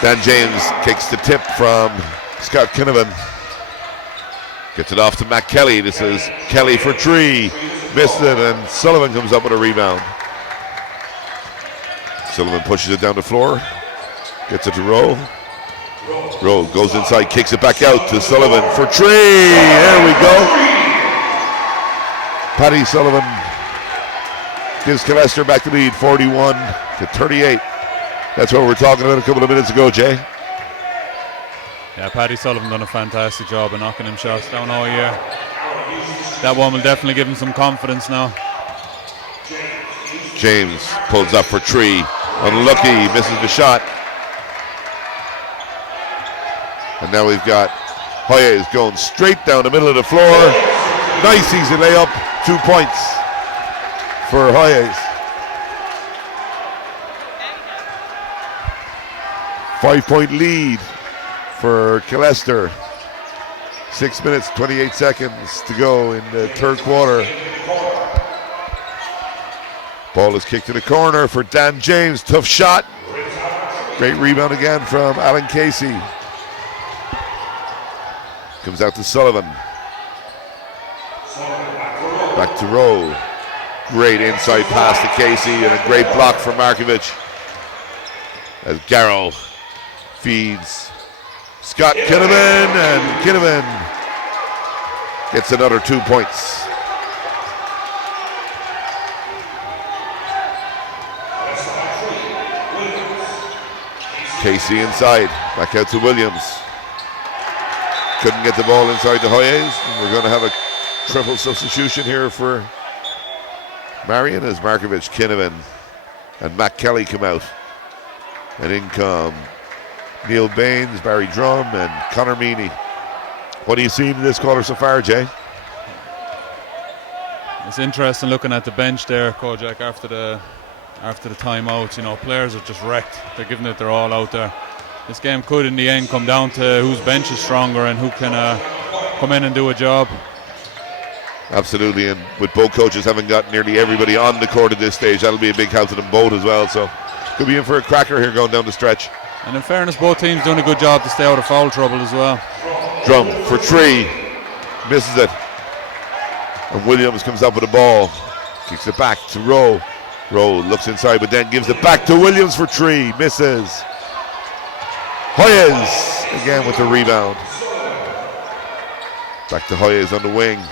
Dan James kicks the tip from Scott Kinnavan. Gets it off to Matt Kelly. This is Kelly for 3. Missed it, and Sullivan comes up with a rebound. Sullivan pushes it down the floor. Gets it to Rowe. Rowe goes inside, kicks it back out to Sullivan for 3. There we go. Paddy Sullivan gives Killester back the lead, 41-38. That's what we were talking about a couple of minutes ago, Jay. Yeah, Paddy Sullivan done a fantastic job of knocking him shots down all year. That one will definitely give him some confidence now. James pulls up for three. Unlucky, misses the shot. And now we've got Hoyes going straight down the middle of the floor. Nice easy layup, 2 points for Hoyes. 5-point lead for Killester. 6 minutes, 28 seconds to go in the third quarter. Ball is kicked to the corner for Dan James. Tough shot. Great rebound again from Alan Casey. Comes out to Sullivan. Back to Rowe. Great inside pass to Casey and a great block from Markovic. As Garrow feeds Scott Kinnaman, and Kinnaman gets another 2 points. Casey inside, back out to Williams. Couldn't get the ball inside the Hoyes. We're going to have a triple substitution here for Marian as Markovic, Kinnaman, and Matt Kelly come out. And in come Neil Baines, Barry Drum, and Conor Meany. What are you seeing in this quarter so far, Jay? It's interesting looking at the bench there, Kojak, after the timeouts. You know, players are just wrecked. They're giving it their all out there. This game could, in the end, come down to whose bench is stronger and who can come in and do a job. Absolutely, and with both coaches having got nearly everybody on the court at this stage, that'll be a big help to them both as well. So, could be in for a cracker here going down the stretch. And in fairness, both teams doing a good job to stay out of foul trouble as well. Drum for three, misses it. And Williams comes up with the ball, kicks it back to Rowe. Rowe looks inside, but then gives it back to Williams for three, misses. Hoyes again with the rebound. Back to Hoyes on the wing.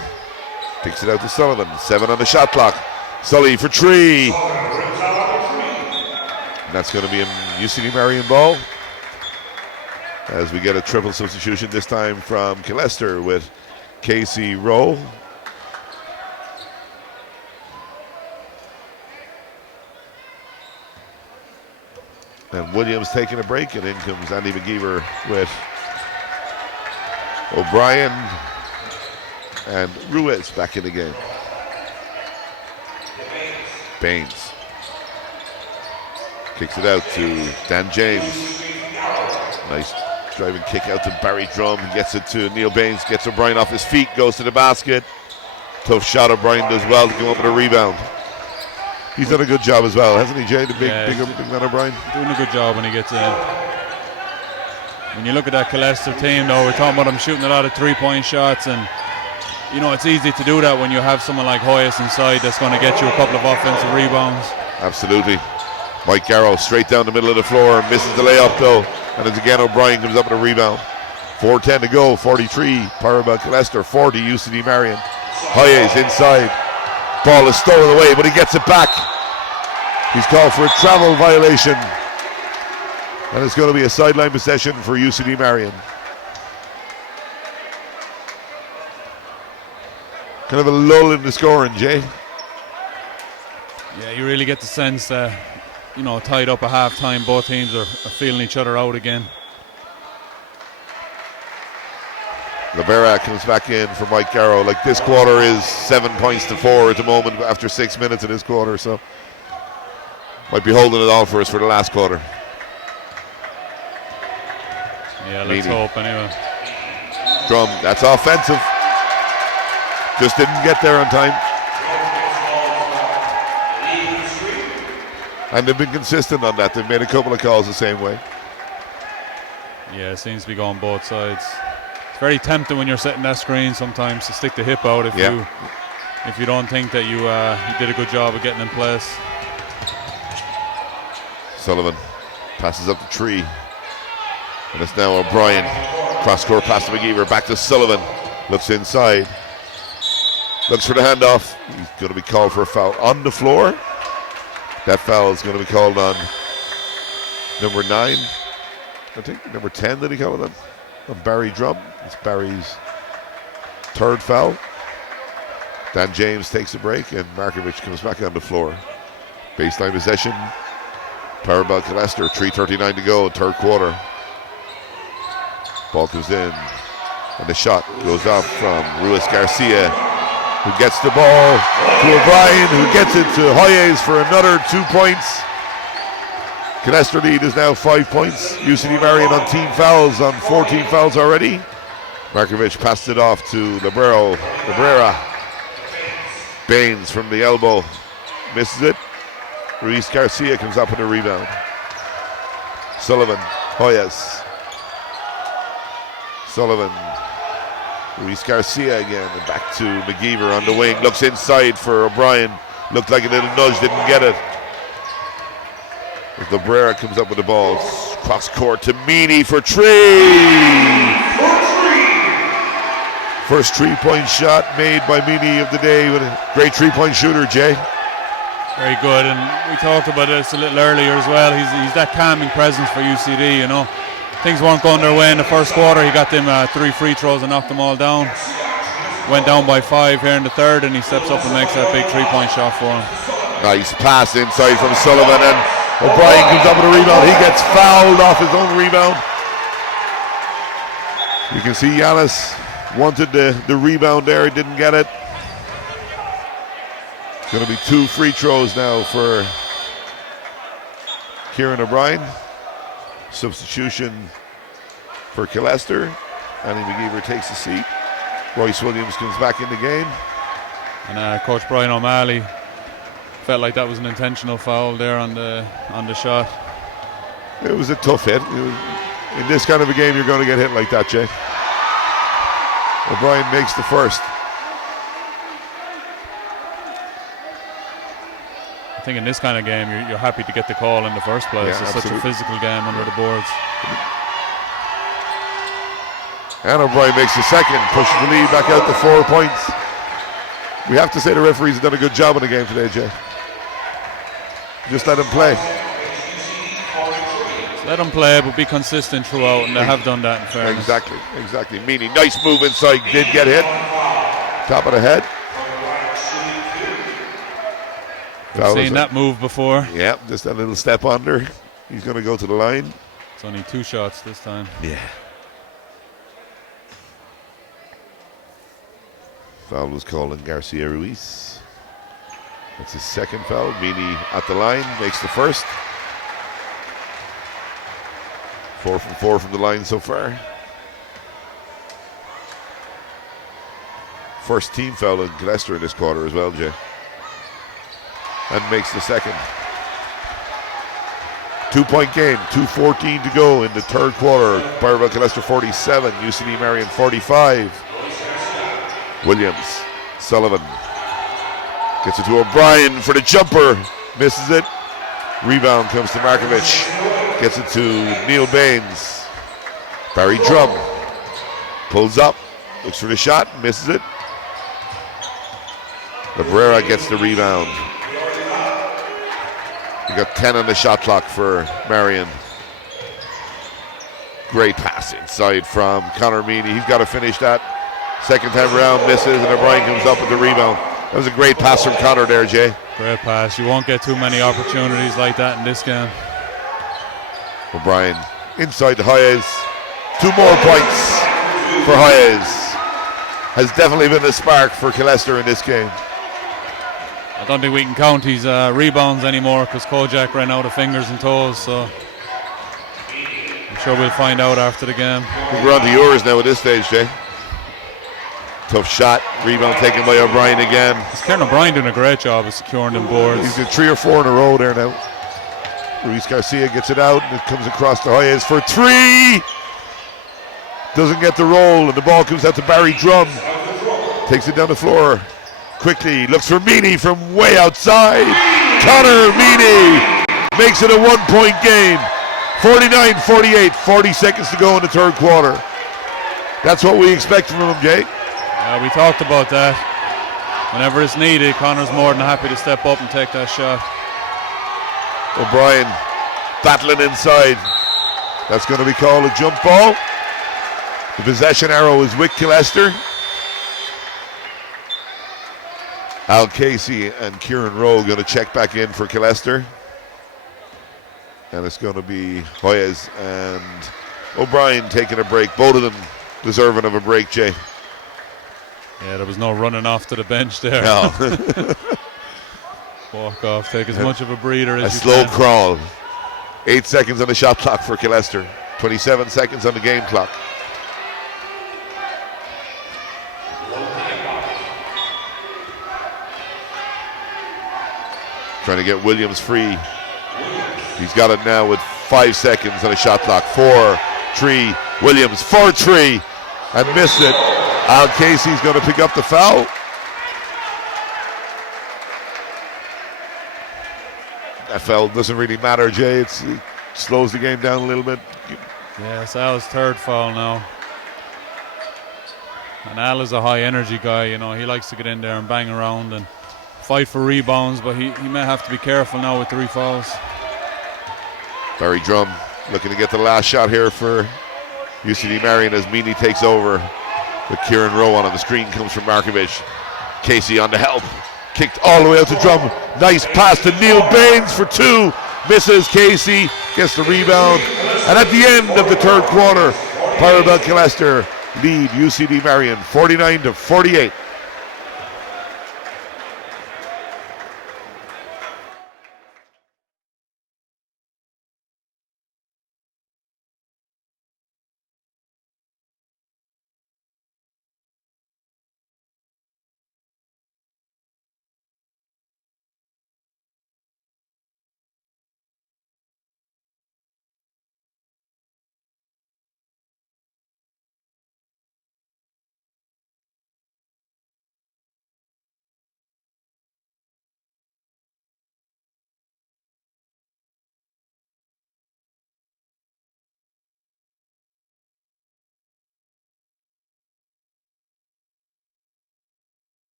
Picks it out to Sullivan. 7 on the shot clock. Sully for three. And that's going to be a UCD Marian ball. As we get a triple substitution, this time from Killester with Casey Rowe. And Williams taking a break, and in comes Andy McGeever with O'Brien and Ruiz back in the game. Baines kicks it out to Dan James. Nice driving kick out to Barry Drum. He gets it to Neil Baines, gets O'Brien off his feet, goes to the basket. Tough shot. O'Brien does well to come up with a rebound. He's done a good job as well, hasn't he, Jay? The big man O'Brien. Doing a good job when he gets in. When you look at that Killester team, though, we're talking about them shooting a lot of three-point shots, and you know it's easy to do that when you have someone like Hoyes inside that's going to get you a couple of offensive rebounds. Absolutely. Mike Garrow straight down the middle of the floor, misses the layup though, and as again O'Brien comes up with a rebound. 4:10 to go, 43 Pyrobel Killester, 40 UCD Marian. Hoyes inside. Ball is stolen away, but he gets it back. He's called for a travel violation. And it's going to be a sideline possession for UCD Marian. Kind of a lull in the scoring, Jay. Yeah, you really get the sense that, you know, tied up at half-time, both teams are feeling each other out again. Libera comes back in for Mike Garrow. Like, this quarter is 7 points to 4 at the moment after 6 minutes in this quarter, so might be holding it all for us for the last quarter. Yeah, let's hope anyway. Drum, that's offensive. Just didn't get there on time. And they've been consistent on that. They've made a couple of calls the same way. Yeah, it seems to be going both sides. It's very tempting when you're setting that screen sometimes to stick the hip out if you don't think that you did a good job of getting in place. Sullivan passes up the tree. And it's now O'Brien. Cross-court pass to McGeever. Back to Sullivan. Looks inside. Looks for the handoff. He's going to be called for a foul on the floor. That foul is going to be called on number 9. I think number 10 that he called on Barry Drum. It's Barry's third foul. Dan James takes a break and Markovic comes back on the floor. Baseline possession. Pyrobel Killester, 3:39 to go, third quarter. Ball comes in, and the shot goes off from Ruiz Garcia, who gets the ball to O'Brien, who gets it to Hoyes for another 2 points. Killester lead is now 5 points. UCD Marian on team fouls, on 14 fouls already. Markovic passed it off to Cabrera. Baines from the elbow misses it. Ruiz Garcia comes up with a rebound. Sullivan, Hoyes. Sullivan, Ruiz Garcia again, and back to McGeever on the wing. Looks inside for O'Brien. Looked like a little nudge, didn't get it. Cabrera comes up with the ball. Cross court to Meany for three. First 3-point shot made by Meany of the day, with a great 3-point shooter, Jay. Very good, and we talked about this a little earlier as well. He's that calming presence for UCD, you know. Things weren't going their way in the first quarter. He got them 3 free throws and knocked them all down. Went down by 5 here in the third, and he steps up and makes that big 3-point shot for him. Nice pass inside from Sullivan, and O'Brien comes up with a rebound. He gets fouled off his own rebound. You can see Giannis wanted the rebound there, he didn't get it. It's going to be 2 free throws now for Kieran O'Brien. Substitution for Killester. Andy McGeever takes a seat. Royce Williams comes back in the game. And Coach Brian O'Malley felt like that was an intentional foul there on the shot. It was a tough hit. In this kind of a game, you're going to get hit like that, Jay. O'Brien makes the first. I think in this kind of game, you're happy to get the call in the first place. Yeah, it's such a physical game under the boards. And O'Brien makes the second, pushes the lead back out to 4 points. We have to say the referees have done a good job in the game today, Jay. Just let them play. Let them play, but be consistent throughout, and they have done that in fairness. Exactly. Meany, nice move inside, did get hit. Top of the head. We've seen that move before. Yeah, just a little step under. He's going to go to the line. It's only 2 shots this time. Yeah. Foul was called on Garcia Ruiz. That's his second foul. Meany at the line, makes the first. 4 from 4 from the line so far. First team foul on Killester in this quarter as well, Jay. And makes the second. 2-point game, 2:14 to go in the third quarter. Pyrobel Killester 47, UCD Marian 45. Williams, Sullivan gets it to O'Brien for the jumper, misses it. Rebound comes to Markovic, gets it to Neil Baines. Barry Drum pulls up, looks for the shot, misses it. Cabrera gets the rebound. We got 10 on the shot clock for Marian. Great pass inside from Connor Meany. He's got to finish that. Second time around, misses, and O'Brien comes up with the rebound. That was a great pass from Connor there, Jay. Great pass. You won't get too many opportunities like that in this game. O'Brien inside to Hoyes. 2 more points for Hoyes. Has definitely been a spark for Killester in this game. I don't think we can count his rebounds anymore because Kojak ran out of fingers and toes, so I'm sure we'll find out after the game. We're on to yours now at this stage, Jay. Tough shot, rebound taken by O'Brien again. Kieran O'Brien doing a great job of securing them boards. He's got 3 or 4 in a row there now. Ruiz Garcia gets it out and it comes across to Hoyes for 3. Doesn't get the roll and the ball comes out to Barry Drum. Takes it down the floor quickly, looks for Meany from way outside. Connor Meany makes it a 1-point game. 49-48, 40 seconds to go in the third quarter. That's what we expect from him, Jay. Yeah, we talked about that. Whenever it's needed, Connor's more than happy to step up and take that shot. O'Brien battling inside. That's going to be called a jump ball. The possession arrow is with Killester. Al Casey and Kieran Rowe going to check back in for Killester. And it's going to be Hoyes and O'Brien taking a break. Both of them deserving of a break, Jay. Yeah, there was no running off to the bench there. No. Walk off, take as much of a breather as you slow can. crawl. 8 seconds on the shot clock for Killester. 27 seconds on the game clock. Trying to get Williams free. He's got it now with 5 seconds on a shot clock. 4-3. Williams 4-3 and missed it. Al Casey's going to pick up the foul. That foul doesn't really matter, Jay. It slows the game down a little bit. Yeah, it's Al's third foul now. And Al is a high energy guy, you know. He likes to get in there and bang around and fight for rebounds, but he may have to be careful now with 3 fouls. Barry Drum looking to get the last shot here for UCD Marian as Meany takes over with Kieran Rowe on. The screen comes from Markovic. Casey on the help. Kicked all the way out to Drum. Nice pass to Neil Baines for 2. Misses. Casey gets the rebound. And at the end of the third quarter, Pyrobel Killester lead UCD Marian 49-48.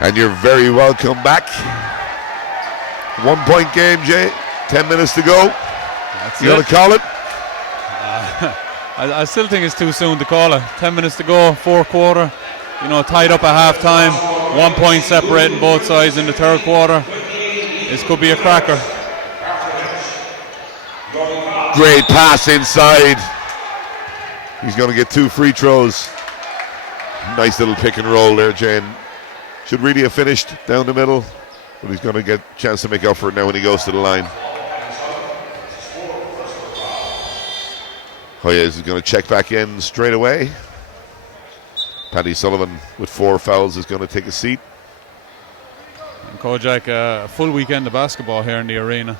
And you're very welcome back. 1 point game, Jay. 10 minutes to go. That's you want to call it? I still think it's too soon to call it. 10 minutes to go, fourth quarter. You know, tied up at half time. 1 point separating both sides in the third quarter. This could be a cracker. Great pass inside. He's going to get 2 free throws. Nice little pick and roll there, Jane. Should really have finished down the middle, but he's going to get a chance to make up for it now when he goes to the line. Hoyes is going to check back in straight away. Paddy Sullivan with 4 fouls is going to take a seat. And Kojak, a full weekend of basketball here in the arena.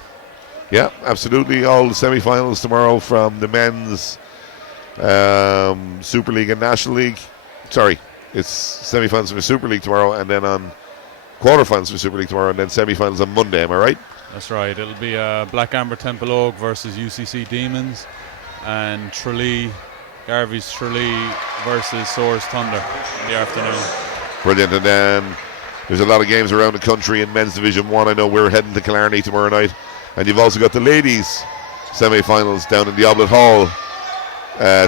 Yeah, absolutely. All the semi-finals tomorrow from the men's Super League and National League. Sorry, it's semi-finals for Super League tomorrow, and then on quarterfinals for Super League tomorrow, and then semi-finals on Monday. Am I right? That's right. It'll be Black Amber Temple Oak versus UCC Demons, and Garvey's Tralee versus Source Thunder in the afternoon. Brilliant. And then there's a lot of games around the country in men's Division 1. I know we're heading to Killarney tomorrow night. And you've also got the ladies semi-finals down in the Oblet Hall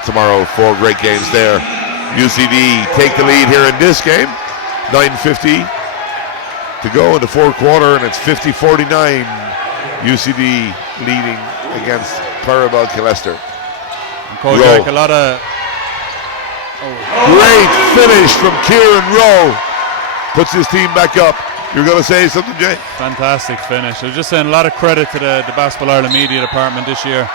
tomorrow. 4 great games there. UCD take the lead here in this game. 9:50 to go in the fourth quarter, and it's 50-49. UCD leading against Pyrobel Killester. Kojak, a lot of... Great finish from Kieran Rowe. Puts his team back up. You're going to say something, Jay? Fantastic finish. I was just saying a lot of credit to the Basketball Ireland media department this year.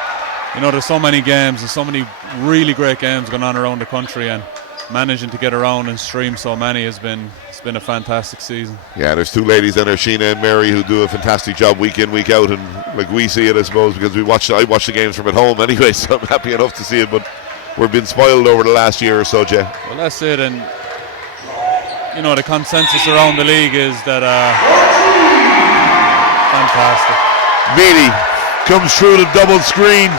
You know, there's so many games and so many really great games going on around the country, and managing to get around and stream so many it's been a fantastic season. Yeah, there's two ladies in there, Sheena and Mary, who do a fantastic job week in, week out, and like we see it, I suppose, because I watch the games from at home anyway, so I'm happy enough to see it, but we've been spoiled over the last year or so, Jay. Well, that's it, and you know, the consensus around the league is that fantastic. Mealy comes through the double screen,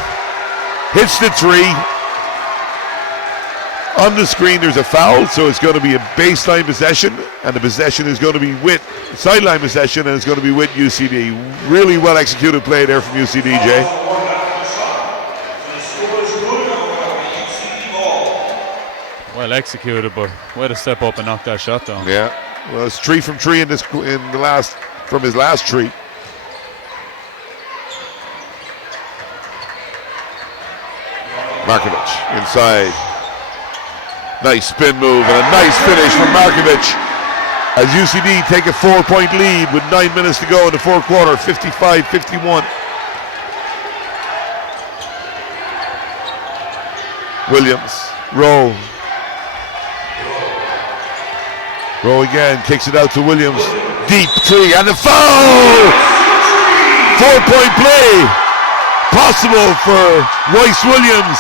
hits the three. On the screen there's a foul, so it's going to be a baseline possession, and the possession is going to be with sideline possession, and it's going to be with UCD. Really well executed play there from UCD, Jay. Well executed, but way to step up and knock that shot down. Yeah, well, it's 3 from 3 from his last three. Markovic inside. Nice spin move and a nice finish from Markovic as UCD take a 4-point lead with 9 minutes to go in the fourth quarter, 55-51. Williams, Rowe again, kicks it out to Williams. Deep three and the foul! 4-point play possible for Royce Williams.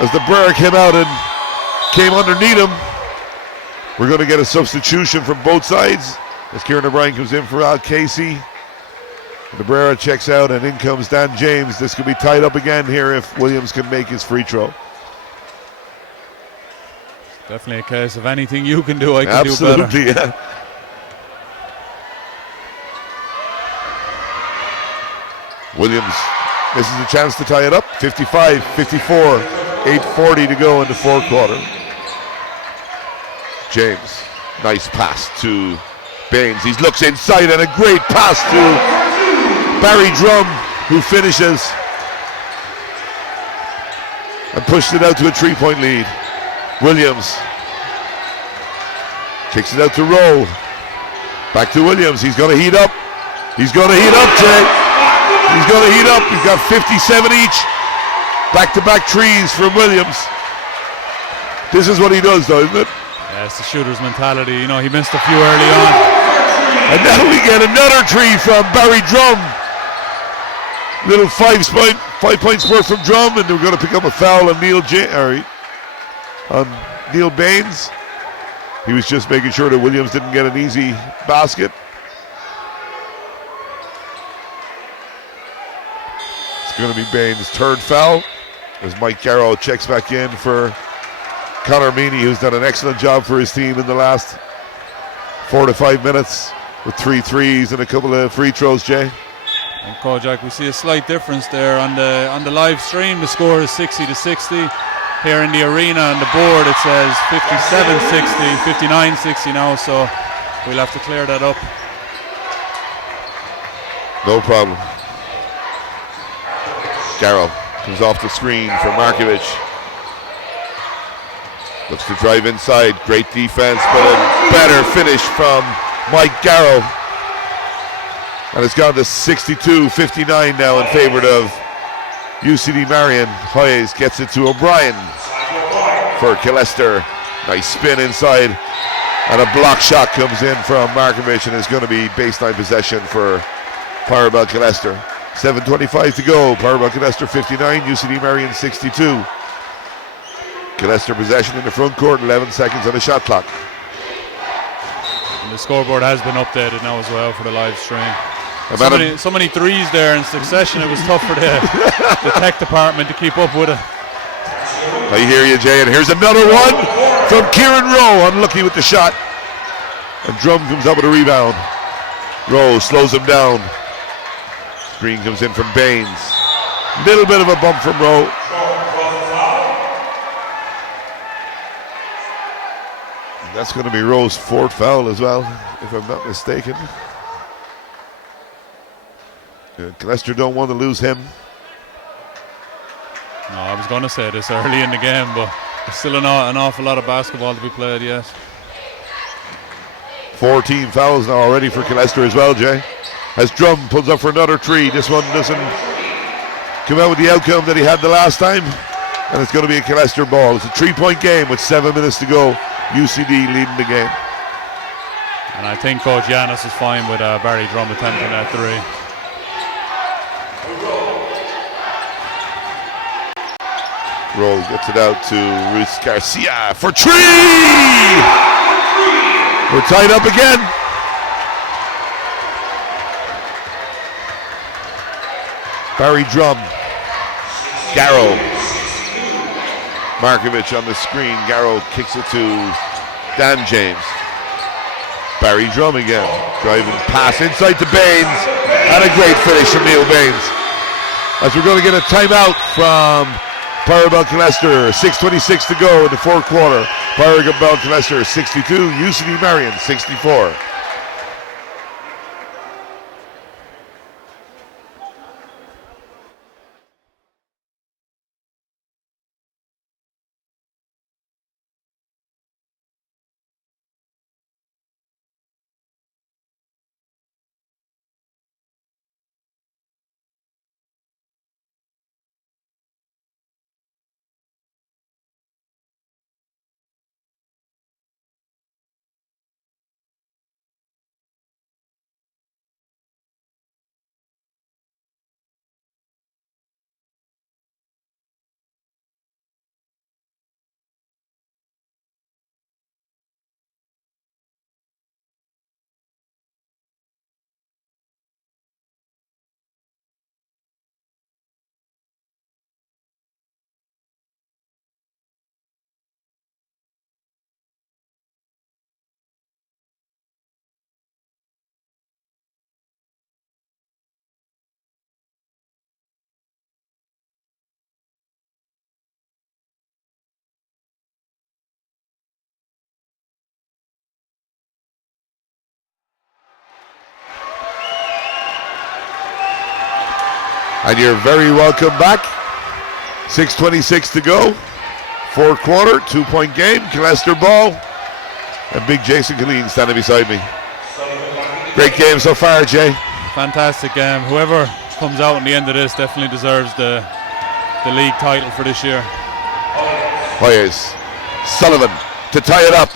As the Brera came out and came underneath him. We're going to get a substitution from both sides as Kieran O'Brien comes in for Al Casey. The Brera checks out and in comes Dan James. This could be tied up again here if Williams can make his free throw. Definitely a case of anything you can do, I can do better. Absolutely, yeah. Williams, this is a chance to tie it up. 55-54, 8:40 to go in the fourth quarter. James, nice pass to Baines. He looks inside and a great pass to Barry Drum, who finishes and pushed it out to a 3-point lead. Williams kicks it out to Rowe. Back to Williams. He's going to heat up. He's going to heat up, Jay. He's going to heat up. He's got 57 each. Back-to-back threes from Williams. This is what he does, though, isn't it? Yeah, it's the shooter's mentality. You know, he missed a few early on. And now we get another three from Barry Drum. Little 5-point spurt from Drum, and we're going to pick up a foul on Neil Baines. He was just making sure that Williams didn't get an easy basket. It's going to be Baines' third foul as Mike Garrow checks back in for Connor Meany, who's done an excellent job for his team in the last 4 to 5 minutes with 3 threes and a couple of free throws, Jay. And Kojak, we see a slight difference there on the live stream. The score is 60-60. Here in the arena on the board it says 57-60, 59-60 now, so we'll have to clear that up. No problem. Garrow comes off the screen for Markovic. Looks to drive inside. Great defense, but a better finish from Mike Garrow. And it's gone to 62-59 now in favor of UCD Marian. Hoyes gets it to O'Brien for Killester. Nice spin inside. And a block shot comes in from Markovic, and it's going to be baseline possession for Pyrobel Killester. 7:25 to go. Pyrobel Killester 59, UCD Marian 62. Killester possession in the front court, 11 seconds on the shot clock. And the scoreboard has been updated now as well for the live stream. So many threes there in succession, it was tough for the tech department to keep up with it. I hear you, Jay, and here's another one from Kieran Rowe, unlucky with the shot. And Drum comes up with a rebound. Rowe slows him down. Screen comes in from Baines. Little bit of a bump from Rowe. That's going to be Rowe's fourth foul as well, if I'm not mistaken. Killester don't want to lose him. No, I was going to say this early in the game, but there's still an awful lot of basketball to be played yet. 14 fouls now already for Killester as well, Jay. As Drum pulls up for another three. This one doesn't come out with the outcome that he had the last time. And it's going to be a Killester ball. It's a 3-point game with 7 minutes to go. UCD leading the game. And I think Coach Yanis is fine with Barry Drum attempting that three. Roll gets it out to Ruiz Garcia for 3! We're tied up again. Barry Drum. Garrow. Markovic on the screen. Garrow kicks it to Dan James. Barry Drum again. Driving pass inside to Baines. And a great finish from Neil Baines. As we're going to get a timeout from Pyrobel Killester. 6:26 to go in the fourth quarter. Pyrobel Killester 62. UCD Marian 64. And you're very welcome back. 6:26 to go. Fourth quarter, 2-point game. Killester ball. And big Jason Killeen standing beside me. Great game so far, Jay. Fantastic game. Whoever comes out in the end of this definitely deserves the league title for this year. Hoyes. Sullivan to tie it up.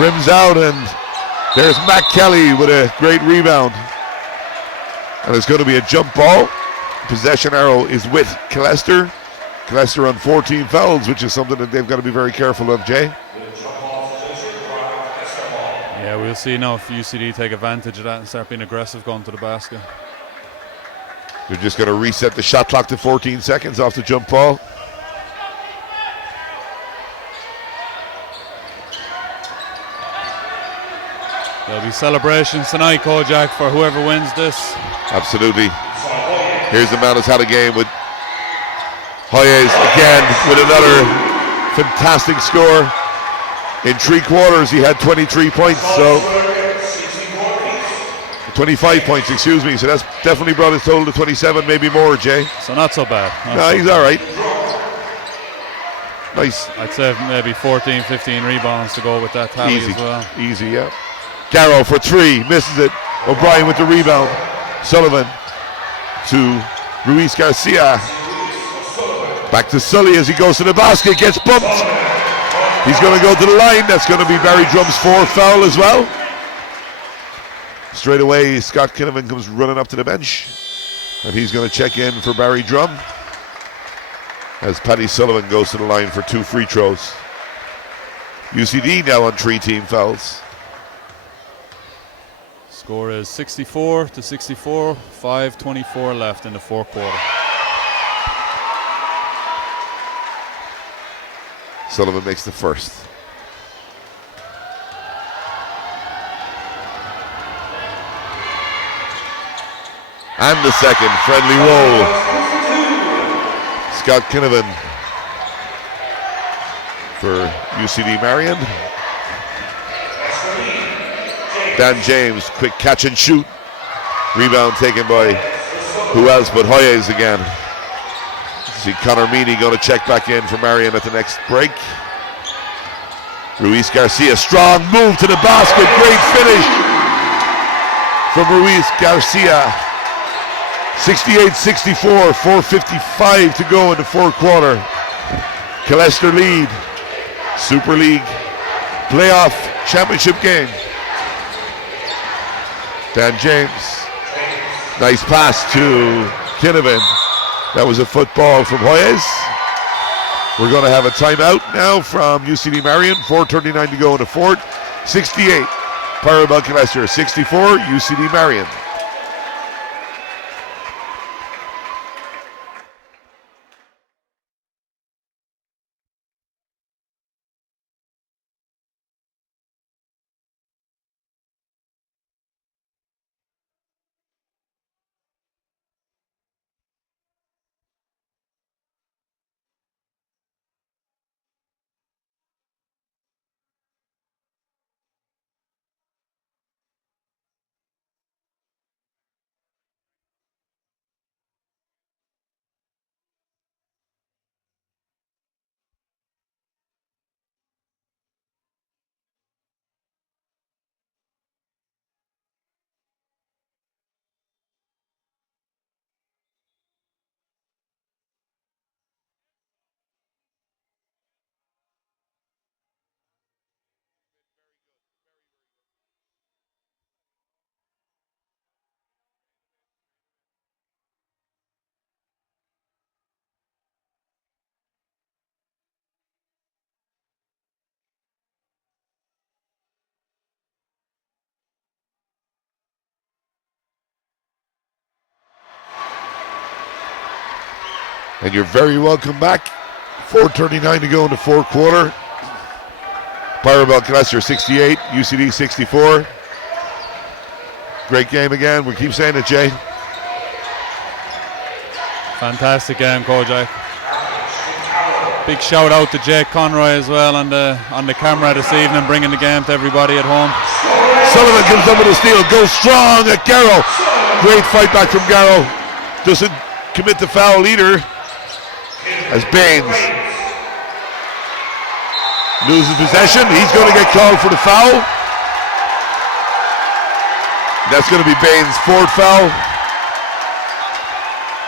Rims out, and there's Matt Kelly with a great rebound. And it's going to be a jump ball. Possession arrow is with Killester. Killester on 14 fouls, which is something that they've got to be very careful of, Jay. Yeah, we'll see now if UCD take advantage of that and start being aggressive going to the basket. They're just going to reset the shot clock to 14 seconds off the jump ball. There'll be celebrations tonight, Kojak, for whoever wins this. Absolutely. Here's the man who's had a game with Hoyes again with another fantastic score. In 3 quarters, he had 23 points, so 25 points, excuse me. So that's definitely brought his total to 27, maybe more, Jay. So not so bad. No, he's all right. Nice. I'd say maybe 14, 15 rebounds to go with that tally Easy. as well. Easy, yeah. Garrow for 3, misses it. O'Brien with the rebound. Sullivan to Ruiz Garcia. Back to Sully as he goes to the basket, gets bumped. He's going to go to the line. That's going to be Barry Drum's 4th foul as well. Straight away, Scott Kinnaman comes running up to the bench. And he's going to check in for Barry Drum. As Paddy Sullivan goes to the line for 2 free throws. UCD now on 3 team fouls. Score is 64-64, 5:24 left in the fourth quarter. Sullivan makes the first. And the second, friendly roll. Scott Kinnaman for UCD Marian. Dan James, quick catch and shoot. Rebound taken by who else but Hoyes again. See Connor Meany going to check back in for Marian at the next break. Ruiz Garcia, strong move to the basket. Great finish from Ruiz Garcia. 68-64, 4:55 to go in the fourth quarter. Killester lead. Super League playoff championship game. Dan James. Nice pass to Kinnavan. That was a football from Hoyes. We're going to have a timeout now from UCD Marian. 4:39 to go in the fourth. 68, Pyrobel Killester. 64, UCD Marian. And you're very welcome back. 4:39 to go in the fourth quarter. Pyrobel Killester 68, UCD 64. Great game again. We keep saying it, Jay. Fantastic game, Kojak. Big shout out to Jake Conroy as well on the camera this evening, bringing the game to everybody at home. Sullivan comes up with a steal, goes strong at Garrow. Great fight back from Garrow. Doesn't commit the foul either. As Baines loses possession, he's going to get called for the foul. That's going to be Baines' fourth foul.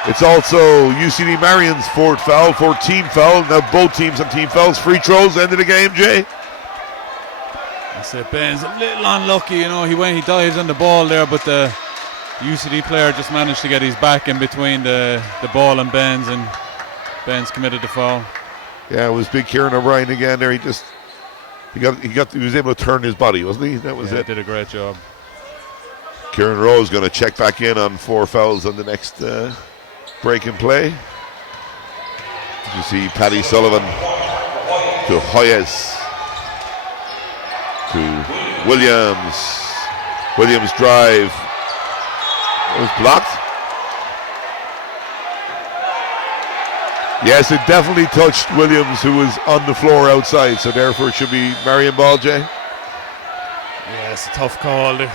It's also UCD Marian's fourth foul, 14 foul. Now both teams on team fouls. Free throws, end of the game, Jay. I said Baines a little unlucky, you know. He dives on the ball there, but the UCD player just managed to get his back in between the ball and Baines, and Baines committed the foul. Yeah, it was big Kieran O'Brien again there. He was able to turn his body, wasn't he? That was it. He did a great job. Kieran Rowe is going to check back in on 4 fouls on the next break and play. You see Paddy Sullivan to Hoyes to Williams. Williams drive. It was blocked. Yes, it definitely touched Williams, who was on the floor outside, so therefore it should be Marian ball, Jay. Yeah, it's a tough call. It's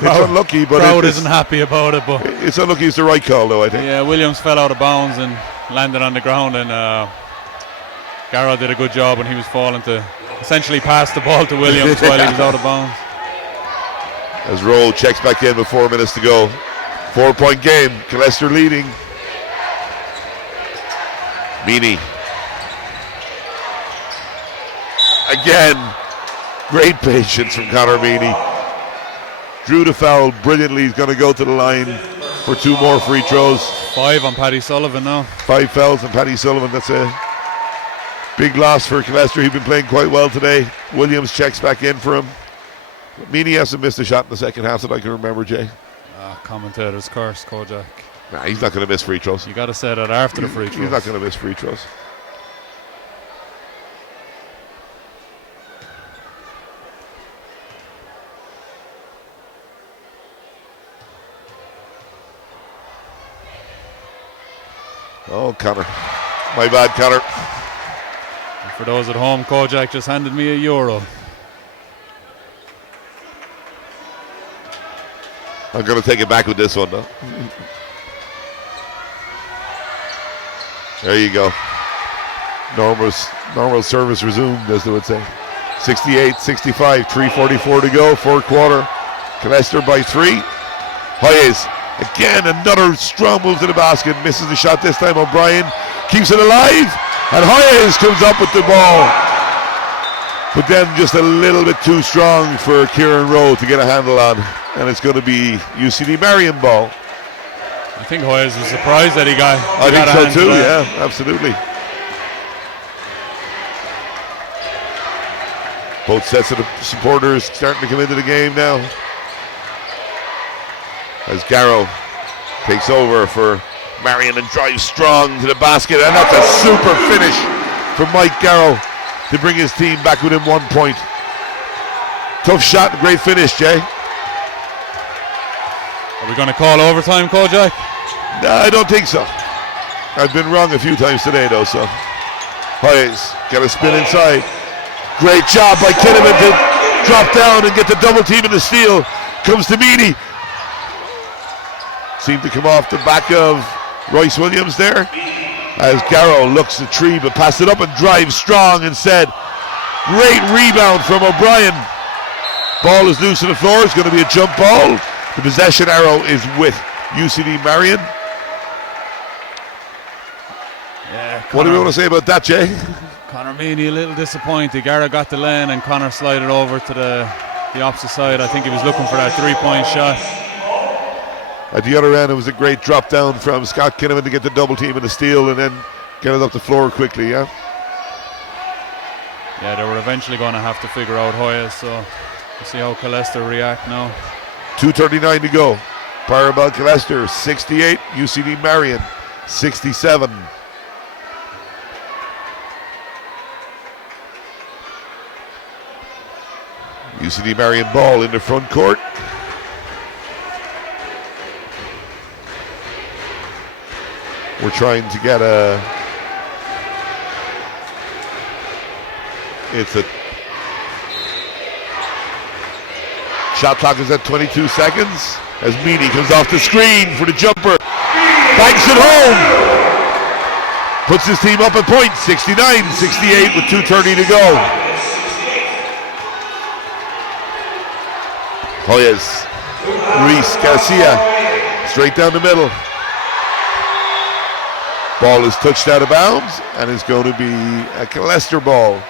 unlucky, but crowd isn't happy about it. But it's unlucky. It's the right call, though, I think. Yeah, Williams fell out of bounds and landed on the ground, and Garrow did a good job when he was falling to essentially pass the ball to Williams while he was out of bounds. As Rowe checks back in with 4 minutes to go. 4-point game. Killester leading. Meany. Again, great patience from Connor Meany. Drew the foul brilliantly. He's going to go to the line for 2 more free throws. 5 on Paddy Sullivan now. 5 fouls on Paddy Sullivan. That's a big loss for Killester. He's been playing quite well today. Williams checks back in for him. Meany hasn't missed a shot in the second half that I can remember, Jay. Commentator's curse, Kojak. Nah, he's not going to miss free throws. You got to say that after the free throws. He's not going to miss free throws. Oh, Connor. My bad, Connor. And for those at home, Kojak just handed me €1. I'm going to take it back with this one, though. There you go. Normal service resumed, as they would say. 68-65, 3:44 to go, fourth quarter. Killester by 3. Hoyes Again, another strong move to the basket. Misses the shot this time. O'Brien keeps it alive. And Hoyes comes up with the ball. But then just a little bit too strong for Kieran Rowe to get a handle on. And it's going to be UCD Marian ball. I think Hoyes was surprised that he got I think a so hand too, to that. yeah, absolutely. Both sets of the supporters starting to come into the game now. As Garrow takes over for Marian and drives strong to the basket, and that's a super finish from Mike Garrow to bring his team back within 1 point. Tough shot and great finish, Jay. Are we going to call overtime, Kojak? No, I don't think so. I've been wrong a few times today, though, so. Hoyes got a spin inside. Great job by Kinnaman to drop down and get the double team in the steal. Comes to Meany. Seemed to come off the back of Royce Williams there. As Garrow looks at three, but passed it up and drives strong instead. Great rebound from O'Brien. Ball is loose on the floor. It's going to be a jump ball. The possession arrow is with UCD Marian. Yeah, What do we want to say about that, Jay? Conor Meany a little disappointed. Garrett got the lane and Conor slided over to the opposite side. I think he was looking for that 3-point shot. At the other end, it was a great drop down from Scott Kinnaman to get the double team and the steal and then get it up the floor quickly, yeah? Yeah, they were eventually going to have to figure out Hoyes, so we'll see how Killester react now. 2:39 to go. Pyrobel Killester 68, UCD Marian 67. UCD Marian ball in the front court. We're trying to get it's a shot clock is at 22 seconds as Meany comes off the screen for the jumper. Banks it home. Puts his team up a point, 69-68 with 2:30 to go. Hoyes, Ruiz Garcia, straight down the middle. Ball is touched out of bounds and is going to be a Killester ball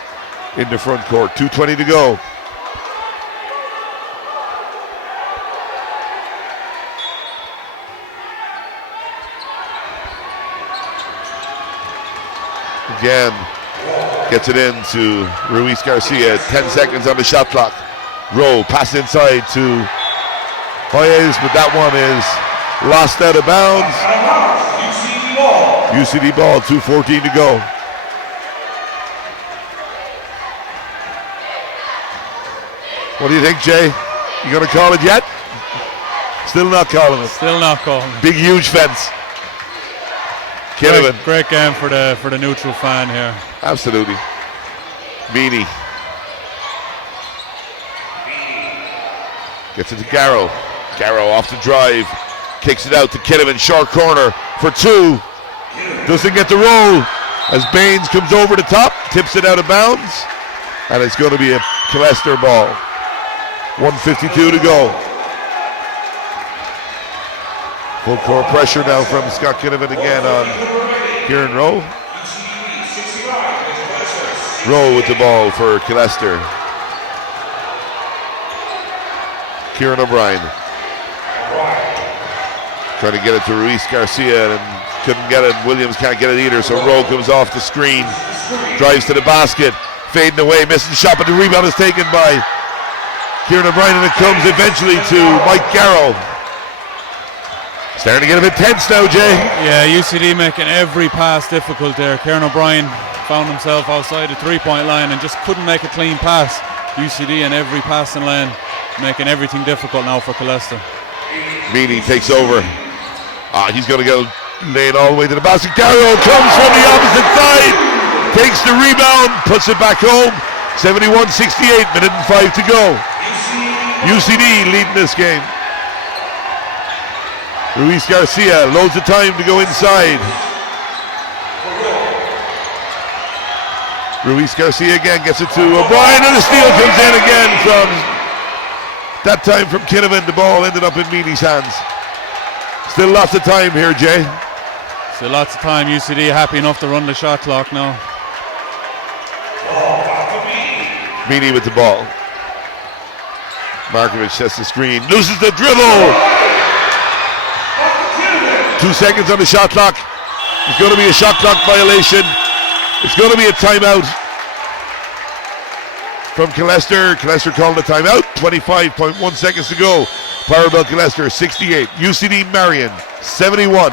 in the front court. 2:20 to go. Again, gets it into Ruiz Garcia. 10 seconds on the shot clock. Rowe pass inside to Hoyes, but that one is lost out of bounds. UCD ball, 2:14 to go. What do you think, Jay? You gonna call it yet? Still not calling it. Still not calling it. Big, huge fence. Kinnaman. Great game for the neutral fan here. Absolutely. Meany. Gets it to Garrow. Garrow off the drive. Kicks it out to Kinnaman. Short corner for two. Doesn't get the roll as Baines comes over the top. Tips it out of bounds. And it's going to be a Killester ball. 1:52 to go. Full court pressure now from Scott Kinnaman again on Kieran Rowe. Rowe with the ball for Killester. Kieran O'Brien. Trying to get it to Ruiz Garcia and couldn't get it. Williams can't get it either, so Rowe comes off the screen. Drives to the basket. Fading away, missing the shot, but the rebound is taken by Kieran O'Brien, and it comes eventually to Mike Garrow. Starting to get a bit tense now, Jay. Yeah, UCD making every pass difficult there. Kieran O'Brien found himself outside the 3-point line and just couldn't make a clean pass. UCD in every passing lane, making everything difficult now for Killester. Meany takes over. He's going to go lay it all the way to the basket. Garrow comes from the opposite side, takes the rebound, puts it back home. 71-68, minute and 5 to go. UCD leading this game. Ruiz Garcia, loads of time to go inside. Ruiz Garcia again gets it to O'Brien, and the steal comes in again from, that time from Kinnaman. The ball ended up in Meany's hands. Still lots of time here, Jay. Still lots of time. UCD happy enough to run the shot clock now. Meany with the ball. Markovic sets the screen, loses the dribble. 2 seconds on the shot clock. It's going to be a shot clock violation. It's going to be a timeout from Killester. Killester calling the timeout. 25.1 seconds to go. Pyrobel Killester 68. UCD Marian 71.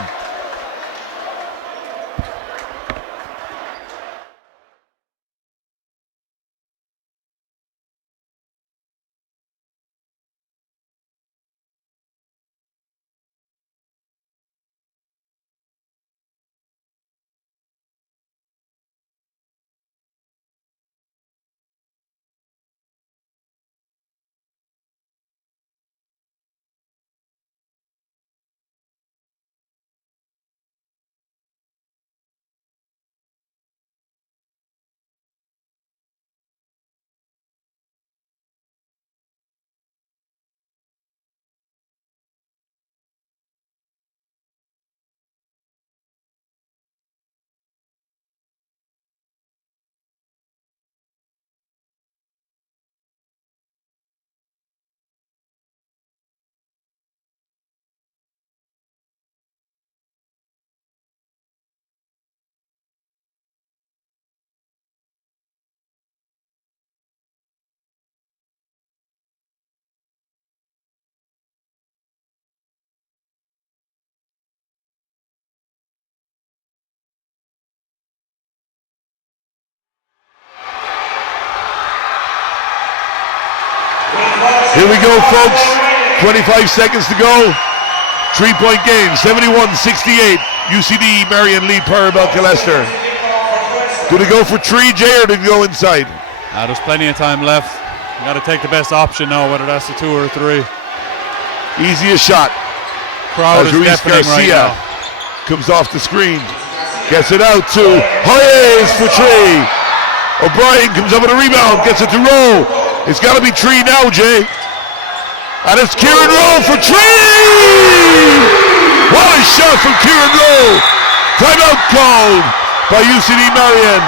Here we go, folks. 25 seconds to go. 3-point game, 71-68. UCD Marian lead Pyrobel Killester. Do they go for 3, Jay, or do they go inside? There's plenty of time left. You got to take the best option now, whether that's a 2 or a 3. Easiest shot. Crowd is Ruiz deafening right Garcia now. comes off the screen. Gets it out to Hayes for 3. O'Brien comes up with a rebound. Gets it to Rowe. It's got to be 3 now, Jay. And it's Kieran Rowe for 3! What a shot from Kieran Rowe! Timeout called by UCD Marian.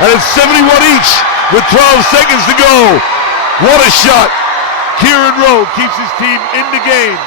And it's 71 each with 12 seconds to go. What a shot! Kieran Rowe keeps his team in the game.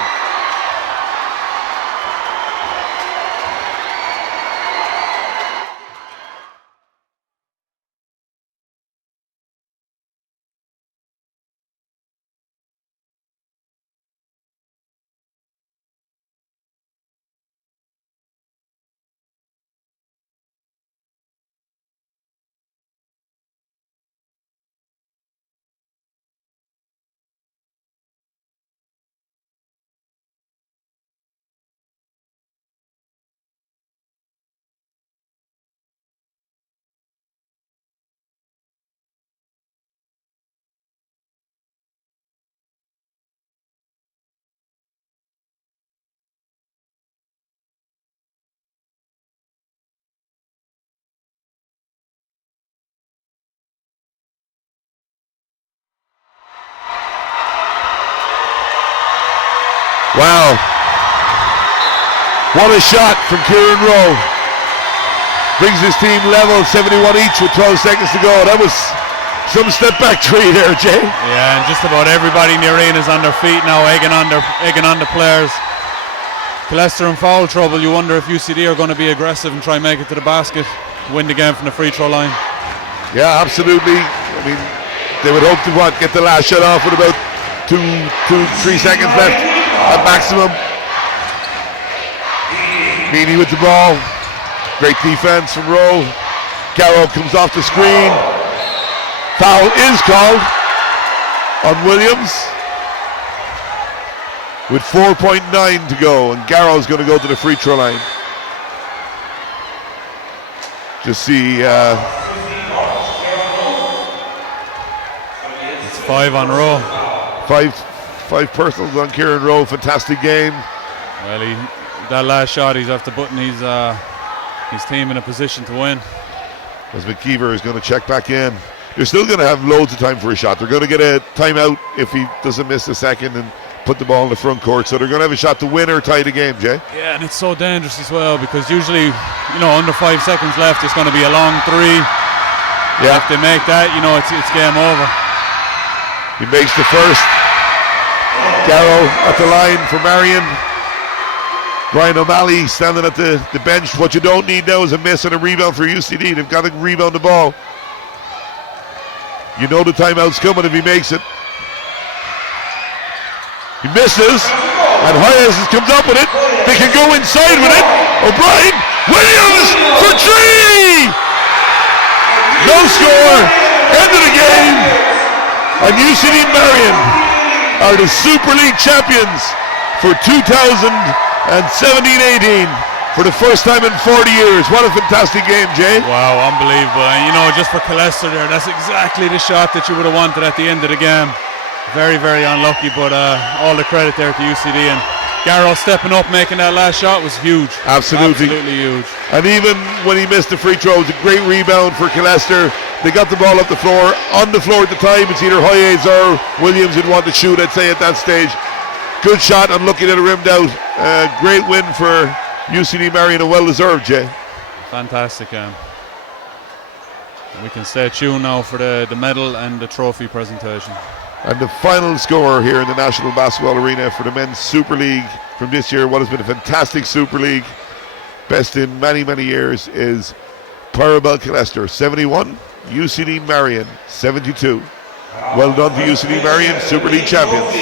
Wow. What a shot from Kieran Rowe. Brings his team level, 71 each with 12 seconds to go. That was some step back 3 there, Jay. Yeah, and just about everybody in the arena is on their feet now, egging on the players. Killester in foul trouble. You wonder if UCD are going to be aggressive and try and make it to the basket, win the game from the free throw line. Yeah, absolutely. I mean, they would hope to get the last shot off with about 2-3 seconds left at maximum. Meany with the ball. Great defense from Rowe. Garrow comes off the screen. Foul is called on Williams with 4.9 to go, and Garrow's going to go to the free throw line. Just see it's 5 on Rowe. Five personals on Kieran Rowe. Fantastic game. Well, that last shot, he's after putting his team in a position to win. As McKeever is going to check back in. They're still going to have loads of time for a shot. They're going to get a timeout if he doesn't miss a second, and put the ball in the front court. So they're going to have a shot to win or tie the game, Jay. Yeah, and it's so dangerous as well because usually, under 5 seconds left, it's going to be a long three. Yeah. If they make that, it's game over. He makes the first. Garrow at the line for Marian. Brian O'Malley standing at the bench. What you don't need now is a miss and a rebound for UCD. They've got to rebound the ball. You know the timeout's coming if he makes it. He misses, and Hayes comes up with it. They can go inside with it. O'Brien, Williams for three! No score, end of the game, and UCD Marian are the Super League champions for 2017-18 for the first time in 40 years. What a fantastic game, Jay. Wow, unbelievable. And just for Killester there, that's exactly the shot that you would have wanted at the end of the game. Very, very unlucky, but all the credit there to UCD, and Garrow stepping up, making that last shot was huge. Absolutely huge. And even when he missed the free throw, it was a great rebound for Killester. They got the ball up the floor. On the floor at the time, it's either Hayes or Williams would want to shoot, I'd say, at that stage. Good shot, unlucky that it rimmed out. Great win for UCD Marian, and well-deserved, Jay. Fantastic game. We can stay tuned now for the medal and the trophy presentation. And the final score here in the National Basketball Arena for the Men's Super League from this year, what has been a fantastic Super League, best in many, many years, is Pyrobel Killester 71, UCD Marian 72. Well done to UCD Marian, Super League champions.